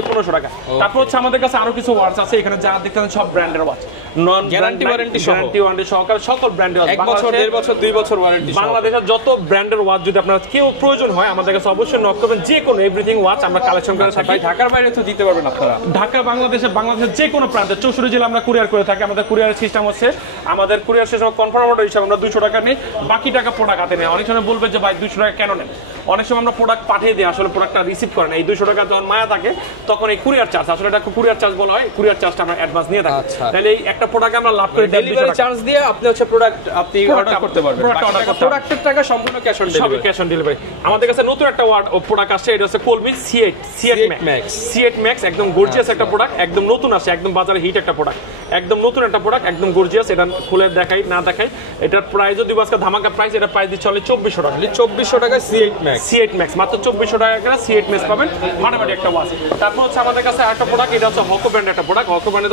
1500 টাকা। তারপর হচ্ছে আমাদের কাছে আরো কিছু ওয়াচ আছে, এখানে যা দেখতে সব ব্র্যান্ডের ওয়াচ, নন গ্যারান্টি ওয়ারেন্টি সহকারে সকল ব্র্যান্ডের ওয়াচ, 1 বছর 1.5 বছর 2 বছর ওয়ারেন্টি। বাংলাদেশের যত ব্র্যান্ডের ওয়াচ যদি আপনার কেউ প্রয়োজন হয় আমাদের কাছে অবশ্যই নক করবেন। যে কোনো এভরিথিং ওয়াচ আমরা কালেকশন করে থাকি। ঢাকার বাইরে তো দিতে পারবেন আপনারা। ঢাকা, বাংলাদেশের যে কোনো প্রান্তে 64 জেলা আমরা কুরিয়ার করে থাকি। আমাদের কুরিয়ার সিস্টেম হচ্ছে, আমাদের কুরিয়ার সিস্টেম কনফার্ম অর্ডার হিসাবে আমরা 200 টাকা নিই, বাকি টাকা প্রোডাক্ট হাতে নেই। অনেক সময় বলবে যে ভাই 200 টাকা কেন নেন, অনেক সময় আমরা প্রোডাক্ট পাঠিয়ে দিই, আসলে প্রোডাক্টটা রিসিভ করেন। এই 200 টাকা যখন মায়া থাকে তখন এই কুরিয়ার চার্জ, আসলে এটা কুরিয়ার চার্জ বলা হয়, কুরিয়ার চার্জটা আমরা অ্যাডভান্স নিয়ে থাকি। তাহলে এই একটা প্রোডাক্ট আমরা লাভ করে ডেলিভারি চার্জ দিয়ে আপনি হচ্ছে প্রোডাক্ট অর্ডার করতে পারবেন। প্রোডাক্টের টাকা সম্পূর্ণ ক্যাশ অন ডেলিভারি। আমাদের কাছে নতুন একটা প্রোডাক্ট আসছে, এটা হচ্ছে কোলমি C8 Max। একদম গর্জিয়াস একটা প্রোডাক্ট, একদম নতুন আসে, একদম বাজারে হিট একটা প্রোডাক্ট, একদম নতুন একটা প্রোডাক্ট, একদম গর্জিয়াস। এটা খুলে দেখাই না দেখাই, এটার প্রাইস যদি আজকে ধামাকা প্রাইস, এটা প্রাইস দিচ্ছে অনলি 2400 টাকা। 2400 টাকা C8 Max মাত্র 2400 টাকা করে C8 Max পাবেন, ফাটাফাটি একটা ওয়াচ। তারপর হচ্ছে আমাদের কাছে আরেকটা প্রোডাক্ট, এটা হচ্ছে হকো ব্র্যান্ডের একটা প্রোডাক্ট। হকো ব্র্যান্ডের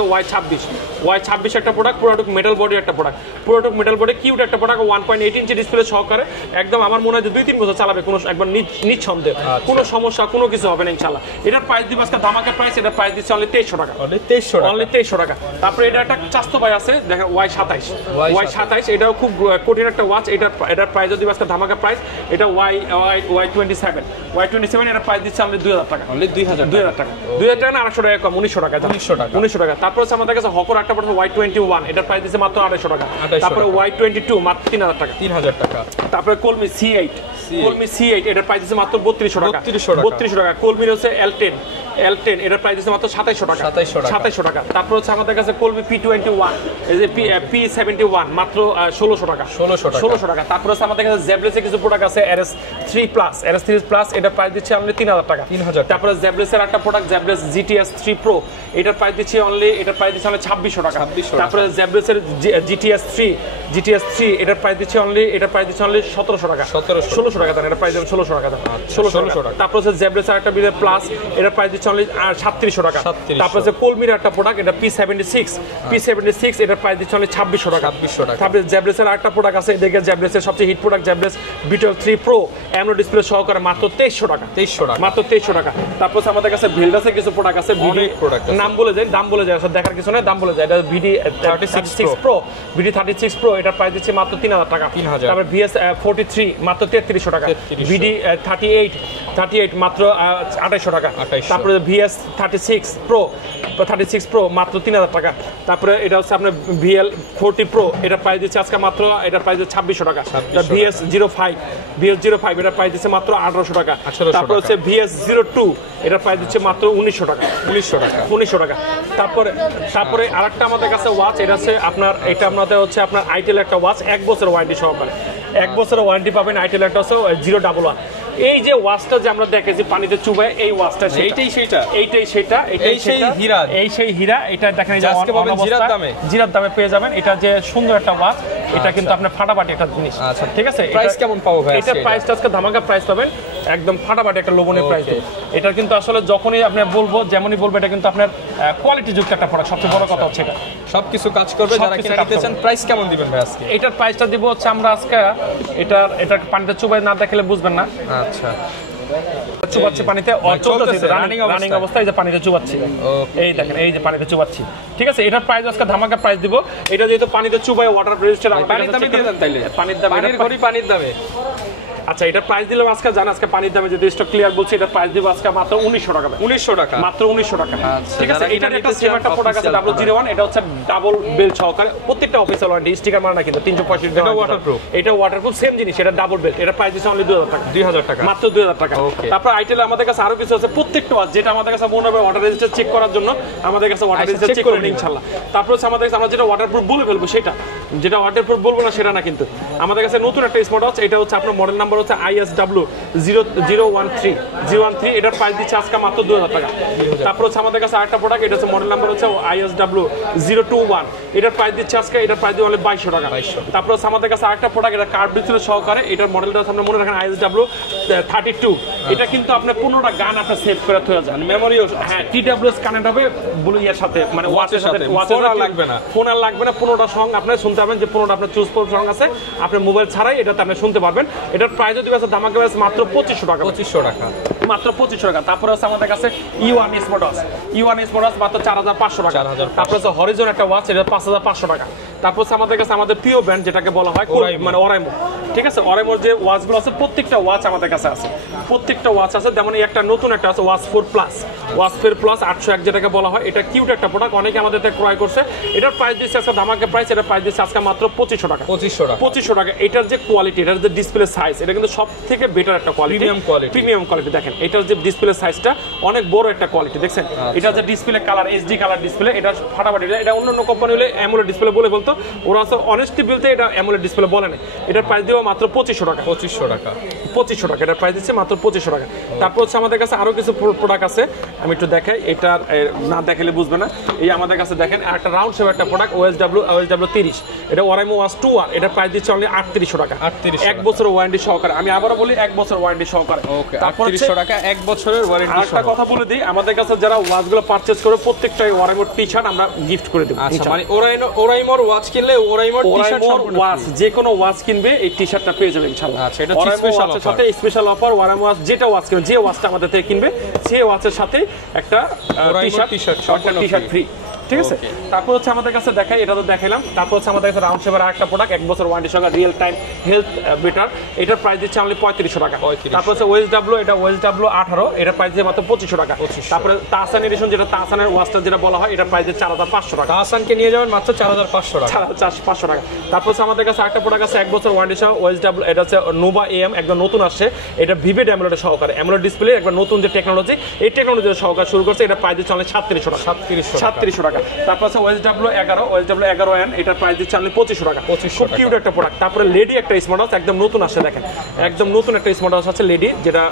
Y26 একটা প্রোডাক্ট, পুরোটুক মেটাল বডি একটা প্রোডাক্ট, পুরোটুক মেটাল বডি কিউট একটা প্রোডাক্ট, 1.8 ইঞ্চি ডিসপ্লে সহকারে। একদম আমার মনে হয় যে 2-3 বছর চালাবে, কোনো একবার নিঃসন্দেহ, কোনো সমস্যা কোনো কিছু হবে না ইনশাআল্লাহ। এটার প্রাইস দিব আজকে ধামাকা প্রাইস, এটার প্রাইস দিচ্ছে অনলি 2300 টাকা। অনলি 2300 টাকা। তারপরে এটা একটা চাস্তো ভাই আছে, দেখেন Y27, এটাও খুব কঠিন একটা ওয়াচ। এটার প্রাইস যদি আজকে ধামাকা প্রাইস, এটা Y27 এটার প্রাইস দিচ্ছে অনলি 2000 টাকা। অনলি 2000 টাকা। 2000 টাকা না 800 টাকা কম, 1900 টাকা। 1900 টাকা। তারপর হচ্ছে আমাদের কাছে হকর একটা পড়ছে Y21, এটার প্রাইস দিচ্ছে মাত্র 250 টাকা। তারপরে Y22 মাত্র 3000 টাকা। 3000 টাকা। তারপরে কলমি C8 এটার প্রাইস দিচ্ছে মাত্র 3200 টাকা। 3200 টাকা। কলমির হচ্ছে L10 এটার প্রাইস দিচ্ছে মাত্র 2700 টাকা। 2700 টাকা। তারপর হচ্ছে আমাদের কাছে কলমি P21, এই যে P71 মাত্র 1600 টাকা। 1600 টাকা। তারপর হচ্ছে আমাদের কাছে জেবলেসের কিছু প্রোডাক্ট আছে, RS3 Plus, এটার প্রাইস দিচ্ছে অনলি 3000 টাকা। তারপরে জেবলেসের একটা প্রোডাক্ট জেবলেস GTS 3 Pro, এটার প্রাইস দিচ্ছে অনলি 2600 টাকা। তারপরে জেবলেসের GTS 3 এটার প্রাইস দিচ্ছে অনলি 1700 টাকা। 1600 টাকা। এটার প্রাইস 1600 টাকা। 1600 টাকা। তারপর হচ্ছে জেবলেসের একটা বিলে প্লাস, এটার প্রাইস দিচ্ছে অনলি 3700 টাকা। তারপর হচ্ছে কলমির একটা প্রোডাক্ট, এটা P76 এটার প্রাইস দিচ্ছে অনলি 2600 টাকা। তারপরে জেবলেসের একটা প্রোডাক্ট আছে, এদিকে জেবলেসের সবচেয়ে hit product Zeblaze B12 3 Pro AMOLED display সহকারে মাত্র 2300 টাকা। মাত্র 2300 টাকা। তারপর আমাদের কাছে ভেলডাসের কিছু প্রোডাক্ট আছে, নাম বলে যায়, দাম বলে যায়, আসলে দেখার কিছু না, দাম বলে যায়। এটা VD36 Pro এটার প্রাইস দিচ্ছে মাত্র 3000 টাকা। তারপর VS43 মাত্র 3300 টাকা। VD38 মাত্র 2800 টাকা। তারপরে VS36 Pro মাত্র 3000 টাকা। তারপরে এটা হচ্ছে আপনার VL40 Pro, এটা প্রাইস দিচ্ছে আজকে মাত্র, এটা প্রাইস 2600 টাকা। VS05 এটার প্রাইস দিচ্ছে মাত্র 1800 টাকা। তারপর হচ্ছে VS02 এটার প্রাইস দিচ্ছে মাত্র 1900 টাকা। 1900 টাকা। তারপরে আরেকটা আমাদের কাছে ওয়াচ, এটা আছে আপনার, এটা আমাদের হচ্ছে আপনার আইটেল একটা ওয়াচ, 1 বছরের ওয়ারেন্টি সহকারে, 1 বছরের ওয়ারেন্টি পাবেন। আইটেল একটা হচ্ছে 011। এই যে ওয়াচটা যে আমরা দেখেছি পানিতে চুবায়, এই ওয়াচটা এইটাই সেই হীরা। এটা দেখেন জিরার দামে পেয়ে যাবেন। এটা যে সুন্দর একটা ওয়াচ, এটা কিন্তু আপনার ফাটাফাটি একটা জিনিস। ঠিক আছে, প্রাইস কেমন পাবো ভাই? এটার প্রাইসটা আজকে ধামাকা প্রাইস পাবেন, একদম ফাটাফাটি একটা লোভনীয় প্রাইস। এটা কিন্তু আসলে যখনই আপনি বলবো, যেমনই বলবো, এটা কিন্তু আপনার কোয়ালিটি যুক্ত একটা প্রোডাক্ট। সবচেয়ে বড় কথা হচ্ছে এটা সবকিছু কাজ করবে। যারা কিনা নিতে চান, প্রাইস কেমন দিবেন ভাই আজকে? এটার প্রাইসটা দিব হচ্ছে আমরা আজকে, এটা পানিতে চুবাই না দেখলে বুঝবেন না। আচ্ছা, চুবাচ্ছে পানিতে, রানিং অবস্থায় যে পানিতে চুবাচ্ছি, এই দেখেন, এই যে পানিতে চুবাচ্ছি। ঠিক আছে, এটার প্রাইস আজকে ধামাকা প্রাইস দিব। এটা যেহেতু পানিতে চুবাই, ওয়াটার রেজিস্টার, পানির দামে দিয়ে দেন তাইলে। পানির দামে। আচ্ছা, এটা প্রাইস দিলাম আজকে, জান আজকে পানির দামে যদি স্টক ক্লিয়ার বলছি, এটা প্রাইস দিব আজকে মাত্র 1900 টাকা। 1900 টাকা, মাত্র 1900 টাকা। ঠিক আছে, এটা একটা সেম একটা প্রোডাক্ট আছে W01, এটা হচ্ছে ডাবল বেল্ট সহকারে, প্রত্যেকটা অফিসিয়াল ওয়ারেন্টি, স্টিকার মারা না কিন্তু 365 এটা ওয়াটারপ্রুফ, এটা ওয়াটারপ্রুফ সেম জিনিস, এটা ডাবল বেল্ট, এটা প্রাইস দিচ্ছে অনলি 2000 টাকা, 2000 টাকা মাত্র 2000 টাকা। তারপর আইটেলে আমাদের কাছে আরো কিছু আছে, প্রত্যেকটা ওয়াচ যেটা আমাদের কাছে মনে হবে ওয়াটার রেজিস্টার চেক করার জন্য আমাদের কাছে ওয়াটার রেজিস্টার চেক করে ইনশাআল্লাহ। তারপর হচ্ছে আমাদের কাছে আমরা যেটা ওয়াটারপ্রুফ বলে ফেলবো সেটা, যেটা ওয়াটারপ্রুফ বলবো না সেটা না কিন্তু। আমাদের কাছে নতুন একটা স্মার্ট ওয়াচ, এটা হচ্ছে আপনার মডেল নাম্বার হচ্ছে ISW 013, এটার প্রাইস দিচ্ছে আজকে মাত্র 2000 টাকা। তারপর হচ্ছে আমাদের কাছে আরেকটা প্রোডাক্ট, এটা হচ্ছে মডেল নাম্বার হচ্ছে ISW 021, এটার প্রাইস দিচ্ছে আজকে, এটার প্রাইস দিয়ে হলে 2200 টাকা। তারপর হচ্ছে আমাদের কাছে আরেকটা প্রোডাক্ট, এটা কার্ভ ডিসপ্লে সহকারে, এটার মডেলটা হচ্ছে আপনার মনে রাখেন ISW 32, এটা কিন্তু আপনার 15টা গান আপনার সেভ করে থয়ে যান, মেমোরিও হ্যাঁ TWS কানেক্ট হবে ব্লু ইয়ার সাথে, মানে ওয়াচের সাথে, ওয়াচের লাগবে না, ফোন আর লাগবে না, 15টা সং আপনি শুনতে পারবেন, যে 15টা আপনার চুজ সং আছে আপনি মোবাইল ছাড়াই এটাতে আপনি শুনতে পারবেন। এটার প্রাইসও দিবে আছে দামাকে মাত্র 2500 টাকা, 2500 টাকা, মাত্র 2500 টাকা। তারপরে হচ্ছে আমাদের কাছে E1 স্মার্ট ওয়াচ মাত্র 4500 টাকা। তারপর হচ্ছে হরিজন একটা ওয়াচ, এটা 5500 টাকা। তারপর হচ্ছে আমাদের কাছে আমাদের প্রিয় ব্র্যান্ড যেটাকে বলা হয় মানে ওরাইমো, ঠিক আছে, ওরাইমোর যে ওয়াচগুলো আছে প্রত্যেকটা ওয়াচ আমাদের কাছে আছে, প্রত্যেকটা ওয়াচ আছে। যেমন এই একটা নতুন একটা আছে ওয়াচ 4 প্লাস, ওয়াচ 4 প্লাস 801 যেটাকে বলা হয়, এটা কিউট একটা প্রোডাক্ট, অনেকে আমাদের থেকে ক্রয় করছে। এটার প্রাইস দিচ্ছে আজকে দামাকে প্রাইস, এটার প্রাইস দিচ্ছে আজকে মাত্র 2500 টাকা, 2500 টাকা। এটার যে কোয়ালিটি, এটার যে ডিসপ্লে সাইজ, এটা কিন্তু সব থেকে বেটার একটা কোয়ালিটি, প্রিমিয়াম কোয়ালিটি। দেখেন এটার যে ডিসপ্লে সাইজটা অনেক বড় একটা কোয়ালিটি, দেখছেন এটা যে display colour HD colour display, এটা ফাটাফাটি। এটা অন্যান্য কোম্পানি হলে অ্যামোলেড ডিসপ্লে বলে বলতো, ওরা আছে অনেস্টি বলতে এটা অ্যামোলেড ডিসপ্লে বলে না। এটার প্রাইস দিও মাত্র 2500 টাকা, 2500 টাকা, এটার প্রাইস দিচ্ছে মাত্র 2500 টাকা। তারপর হচ্ছে আমাদের কাছে আরো কিছু প্রোডাক্ট আছে, আমি একটু দেখাই, এটার না দেখালে বুঝবে না। এই আমাদের কাছে দেখেন একটা রাউন্ড শেপ একটা প্রোডাক্ট OSW 30, এটা ওরাইমো ওয়াচ 2 এটার প্রাইস দিচ্ছে অনলি 3800 টাকা, 1 বছরের ওয়ারেন্টি সহকারে। আমি আবারও বলি 1 বছর ওয়ারেন্টি সহকারে। তারপর 3800 টাকা 1 বছরের ওয়ারেন্টি। আরেকটা কথা বলে দিই, আমাদের কাছে যারা ওয়াচগুলো পারচেজ করে প্রত্যেকটাই ওরাইমোর টি-শার্ট আমরা গিফট করে দেব। আচ্ছা, মানে ওরাইমোর ওয়াচ কিনলে ওরাইমোর টি-শার্ট ওয়াচ যে কোনো ওয়াচ কিনবে এই টি-শার্টটা পেয়ে যাবে ইনশাআল্লাহ। আচ্ছা, এটা স্পেশাল অফার, সাথে স্পেশাল অফার। ওরাইমো ওয়াচ যেটা ওয়াচ কিনবে, যে ওয়াচটা আমাদের থেকে কিনবে সেই ওয়াচের সাথে একটা টি-শার্ট ফ্রি, ঠিক আছে। তারপর হচ্ছে আমাদের কাছে দেখাই, এটা তো দেখাইলাম। তারপর হচ্ছে আমাদের কাছে রাউন্ড শেপের আরেকটা প্রোডাক্ট 1 বছর ওয়ারেন্টি সঙ্গে রিয়েল টাইম হেলথ বেটার, এটার প্রাইস দিচ্ছে অনলি 3500 টাকা। তারপর হচ্ছে OSW, এটা OSW 18, এটার প্রাইস দিয়ে মাত্র 2500 টাকা। তারপরে তাহসান এডিশন, যেটা তাহসানের ওয়াচটা যেটা বলা হয়, এটার প্রাইস দিয়ে 4500 টাকা। তাহসানকে নিয়ে যাবেন মাত্র 4500 টাকা, 4500 টাকা। তারপর হচ্ছে আমাদের কাছে আরেকটা প্রোডাক্ট আছে 1 বছর ওয়ারেন্টি সহ OSW, এটা হচ্ছে নোভা AM, একদম নতুন আসছে, এটা ভিভিড অ্যামোলেড সহকারে, অ্যামোলেড ডিসপ্লে একবার নতুন যে টেকনোলজি, এই টেকনোলজি সহকারে শুরু করছে, এটা প্রাইস দিচ্ছে অনলি 3700 টাকা, 3700 টাকা। তারপর হচ্ছে OSW 11, এটার প্রাইস দিচ্ছে অনলি 2500 টাকা, খুব কিউট একটা প্রোডাক্ট। তারপরে লেডি একটা স্মার্ট ওয়াচ একদম নতুন আসছে, দেখেন একদম নতুন একটা স্মার্ট ওয়াচ আছে লেডি, যেটা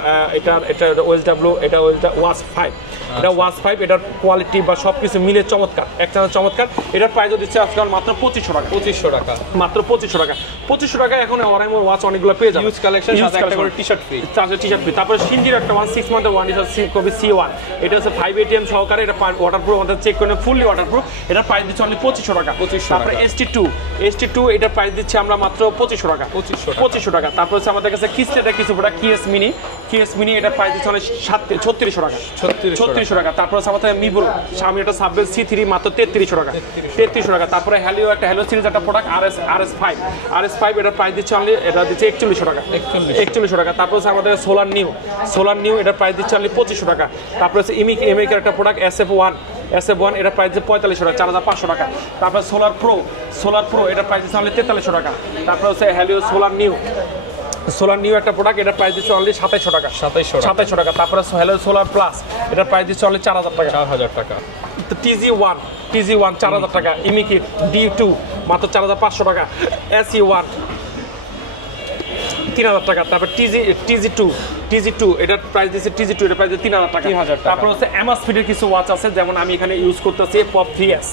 এটা OSW, এটা ওয়াচ 5, এটা ওয়াচ 5, এটার কোয়ালিটি বা সবকিছু মিলে চমৎকার, একটা চমৎকার। এটার প্রাইসও দিচ্ছে আজকাল মাত্র 2500 টাকা, 2500 টাকা, মাত্র 2500 টাকা, 2500 টাকা। এখন ওরাইমোর ওয়াচ অনেকগুলো পেয়ে যাবে, ইউজ কালেকশন সাথে একটা করে টি-শার্ট ফ্রি, টি-শার্ট ফ্রি। তারপরে সিনজির একটা 6 মান্থের ওয়ারেন্টি আছে কবি C1, এটা হচ্ছে 5 ATM সহকারে, এটা ওয়াটারপ্রুফ, আমাদের চেক করে ফুললি ওয়াটারপ্রুফ, এটার প্রাইস দিচ্ছে অনলি 2500 টাকা। তারপরে ST2, এটার প্রাইস দিচ্ছে আমরা মাত্র 2500 টাকা, 2500 টাকা। তারপর হচ্ছে আমাদের কাছে কিস্টেটা কিছু প্রোডাক্ট, KS মিনি, এটার প্রাইস দিচ্ছে অনেক 3600 টাকা, 3600 টাকা। তারপর হচ্ছে আমাদের মিবুল Xiaomi এটা সাববেল C3 মাত্র 3300 টাকা, 3300 টাকা। তারপরে হ্যালিও একটা হ্যালো সিরিজ একটা প্রোডাক্ট RS5, এটার প্রাইস দিচ্ছে অনলি, এটা দিচ্ছে 4100 টাকা, 4100 টাকা। তারপর হচ্ছে আমাদের সোলার নিউ, এটার প্রাইস দিচ্ছে অনলি 2500 টাকা। তারপর হচ্ছে এমিকের একটা প্রোডাক্ট SF1, এটার প্রাইস দিচ্ছে 4500 টাকা, 4500 টাকা। তারপর সোলার প্রো, এটার প্রাইস দিচ্ছে অনলি 4300 টাকা। তারপর হচ্ছে হ্যালিও সোলার নিউ একটা প্রোডাক্ট, এটার প্রাইস দিচ্ছে অনলি 2700 টাকা, 2700 টাকা। তারপরে হ্যালো সোলার প্লাস, এটার প্রাইস দিচ্ছে অনলি 4000 টাকা, 4000 টাকা। TG1 4000 টাকা, ইমিকিট D2 মাত্র 4500 টাকা, SE1 3000 টাকা। তারপর TG2 এটার প্রাইস দিচ্ছে, TG2 এটার প্রাইস 3000 টাকা। তারপর হচ্ছে অ্যামাসফিডের কিছু ওয়াচ আছে, যেমন আমি এখানে ইউজ করতেছি pop 3S,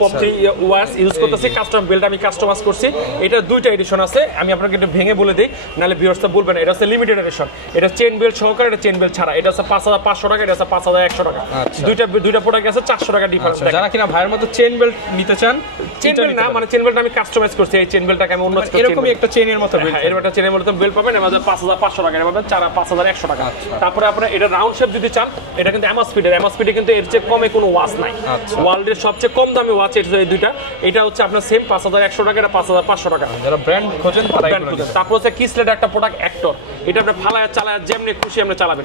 pop 3 watch use করতেছি, কাস্টম বেল্ট আমি কাস্টমাইজ করছি। এটা দুইটা এডিশন আছে, আমি আপনাকে একটু ভেঙে বলে দিই, নাহলে ভিউয়ার্সরা বলবেন। এটা হচ্ছে লিমিটেড এডিশন, এটা চেইন বেল্ট সহকারে, এটা চেইন বেল্ট ছাড়া, এটা হচ্ছে 5500 টাকা, এটা হচ্ছে 5100 টাকা। দুইটা প্রোডাক্ট আছে, 400 টাকা ডিফারেন্স। যারা কিনা ভাইয়ের মতো চেইন বেল্ট নিতে চান, চেইন বেল্ট না, মানে চেইন বেল্ট আমি কাস্টমাইজ করছি, এই চেইন বেল্টটাকে আমি অন্য এরকমই একটা চেইনের মতো বেল্ট, এরকম একটা চেইনের মতো বেল্ট পাবেন, আমাদের 5500 টাকা, এটা পাবেন 5100 টাকা। তারপরে আপনারা এটা রাউন্ড শেপ যদি চান, এটা কিন্তু অ্যামাসফিডে কিন্তু এর চেয়ে কমে কোনো ওয়াচ নাই, ওয়ার্ল্ডের সবচেয়ে কম দামি দামি ওয়াচ এটা এই দুইটা, এটা হচ্ছে আপনার সেম 5100 টাকা, এটা 5500 টাকা। যারা ব্র্যান্ড খোঁজেন তারা এগুলো নিতে তারপর হচ্ছে কিসলেট একটা প্রোডাক্ট অ্যাক্টর, এটা আপনি ফালায় চালায় যেমনি খুশি আপনি চালাবেন,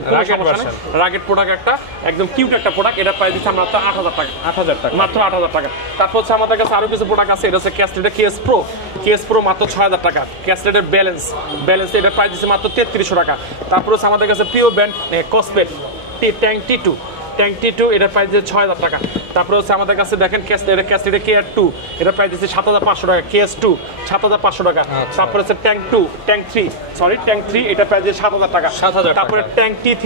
রাগেট প্রোডাক্ট একটা একদম কিউট একটা প্রোডাক্ট, এটা প্রাইস দিচ্ছে আমরা 8000 টাকা, 8000 টাকা মাত্র 8000 টাকা। তারপর হচ্ছে আমাদের কাছে আরো কিছু প্রোডাক্ট আছে, এটা হচ্ছে ক্যাসলেটের কেএস প্রো মাত্র 6000 টাকা। ক্যাসলেটের ব্যালেন্স এটা প্রাইস দিচ্ছে মাত্র 3300 টাকা। তারপর হচ্ছে আমাদের কাছে পিওর ব্যান্ড কসপেট ট্যাঙ্ক টি2 এটার প্রাইস দিচ্ছে 6000 টাকা। তারপরে হচ্ছে আমাদের কাছে দেখেন ক্যাসলেটের KR2 এটা প্রাইস দিচ্ছে 7500 টাকা, KS2 7500 টাকা। তারপরে হচ্ছে ট্যাঙ্ক 3 এটা প্রাইস দিচ্ছে 7000 টাকা। তারপরে ট্যাঙ্ক T3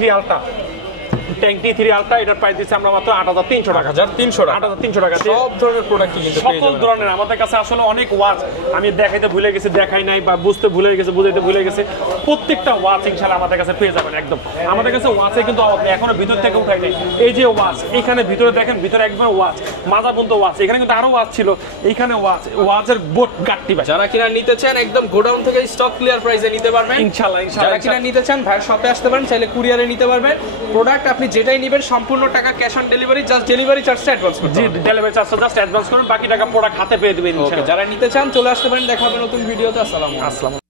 আলট্রা এটার প্রাইস দিচ্ছে আমরা মাত্র 8300 টাকা। 8300 টাকা। সব ধরনের প্রোডাক্ট কিন্তু পেয়ে সকল যাবেন ধরনের আমাদের কাছে আসলে অনেক ওয়াচ আমি দেখাইতে ভুলে গেছি, দেখাই নাই বা বুঝতে ভুলে গেছি, বুঝাইতে ভুলে গেছি, প্রত্যেকটা ওয়াচ ইনশাআল্লাহ আমাদের কাছে পেয়ে যাবেন একদম। আমাদের কাছে ওয়াচে কিন্তু অভাব নেই, এখনো ভিতর থেকে উঠাই নাই। এই যে ওয়াচ এখানে ভিতরে দেখেন, ভিতরে একবার ওয়াচ মাজা পর্যন্ত ওয়াচ, এখানে কিন্তু আরো ওয়াচ ছিল, এইখানে ওয়াচের বোট গাট্টি ভাই। যারা কিনা নিতে চান একদম গোডাউন থেকে স্টক ক্লিয়ার প্রাইসে নিতে পারবেন ইনশাআল্লাহ। যারা কিনা নিতে চান ভাইয়ের শপে আসতে পারেন, চাইলে কুরিয়ারে নিতে পারবেন। প্রোডাক্ট আপনি যেটাই নেবেন সম্পূর্ণ টাকা cash on delivery, just delivery চার্জটা অ্যাডভান্স করতে হবে। ডেলিভারি চার্জটা জাস্ট অ্যাডভান্স করুন, বাকি টাকা প্রোডাক্ট হাতে পেয়ে দিবেন ইনশাআল্লাহ। যারা নিতে চান চলে আসতে পারেন, দেখা হবে নতুন ভিডিওতে। আসসালামু আলাইকুম।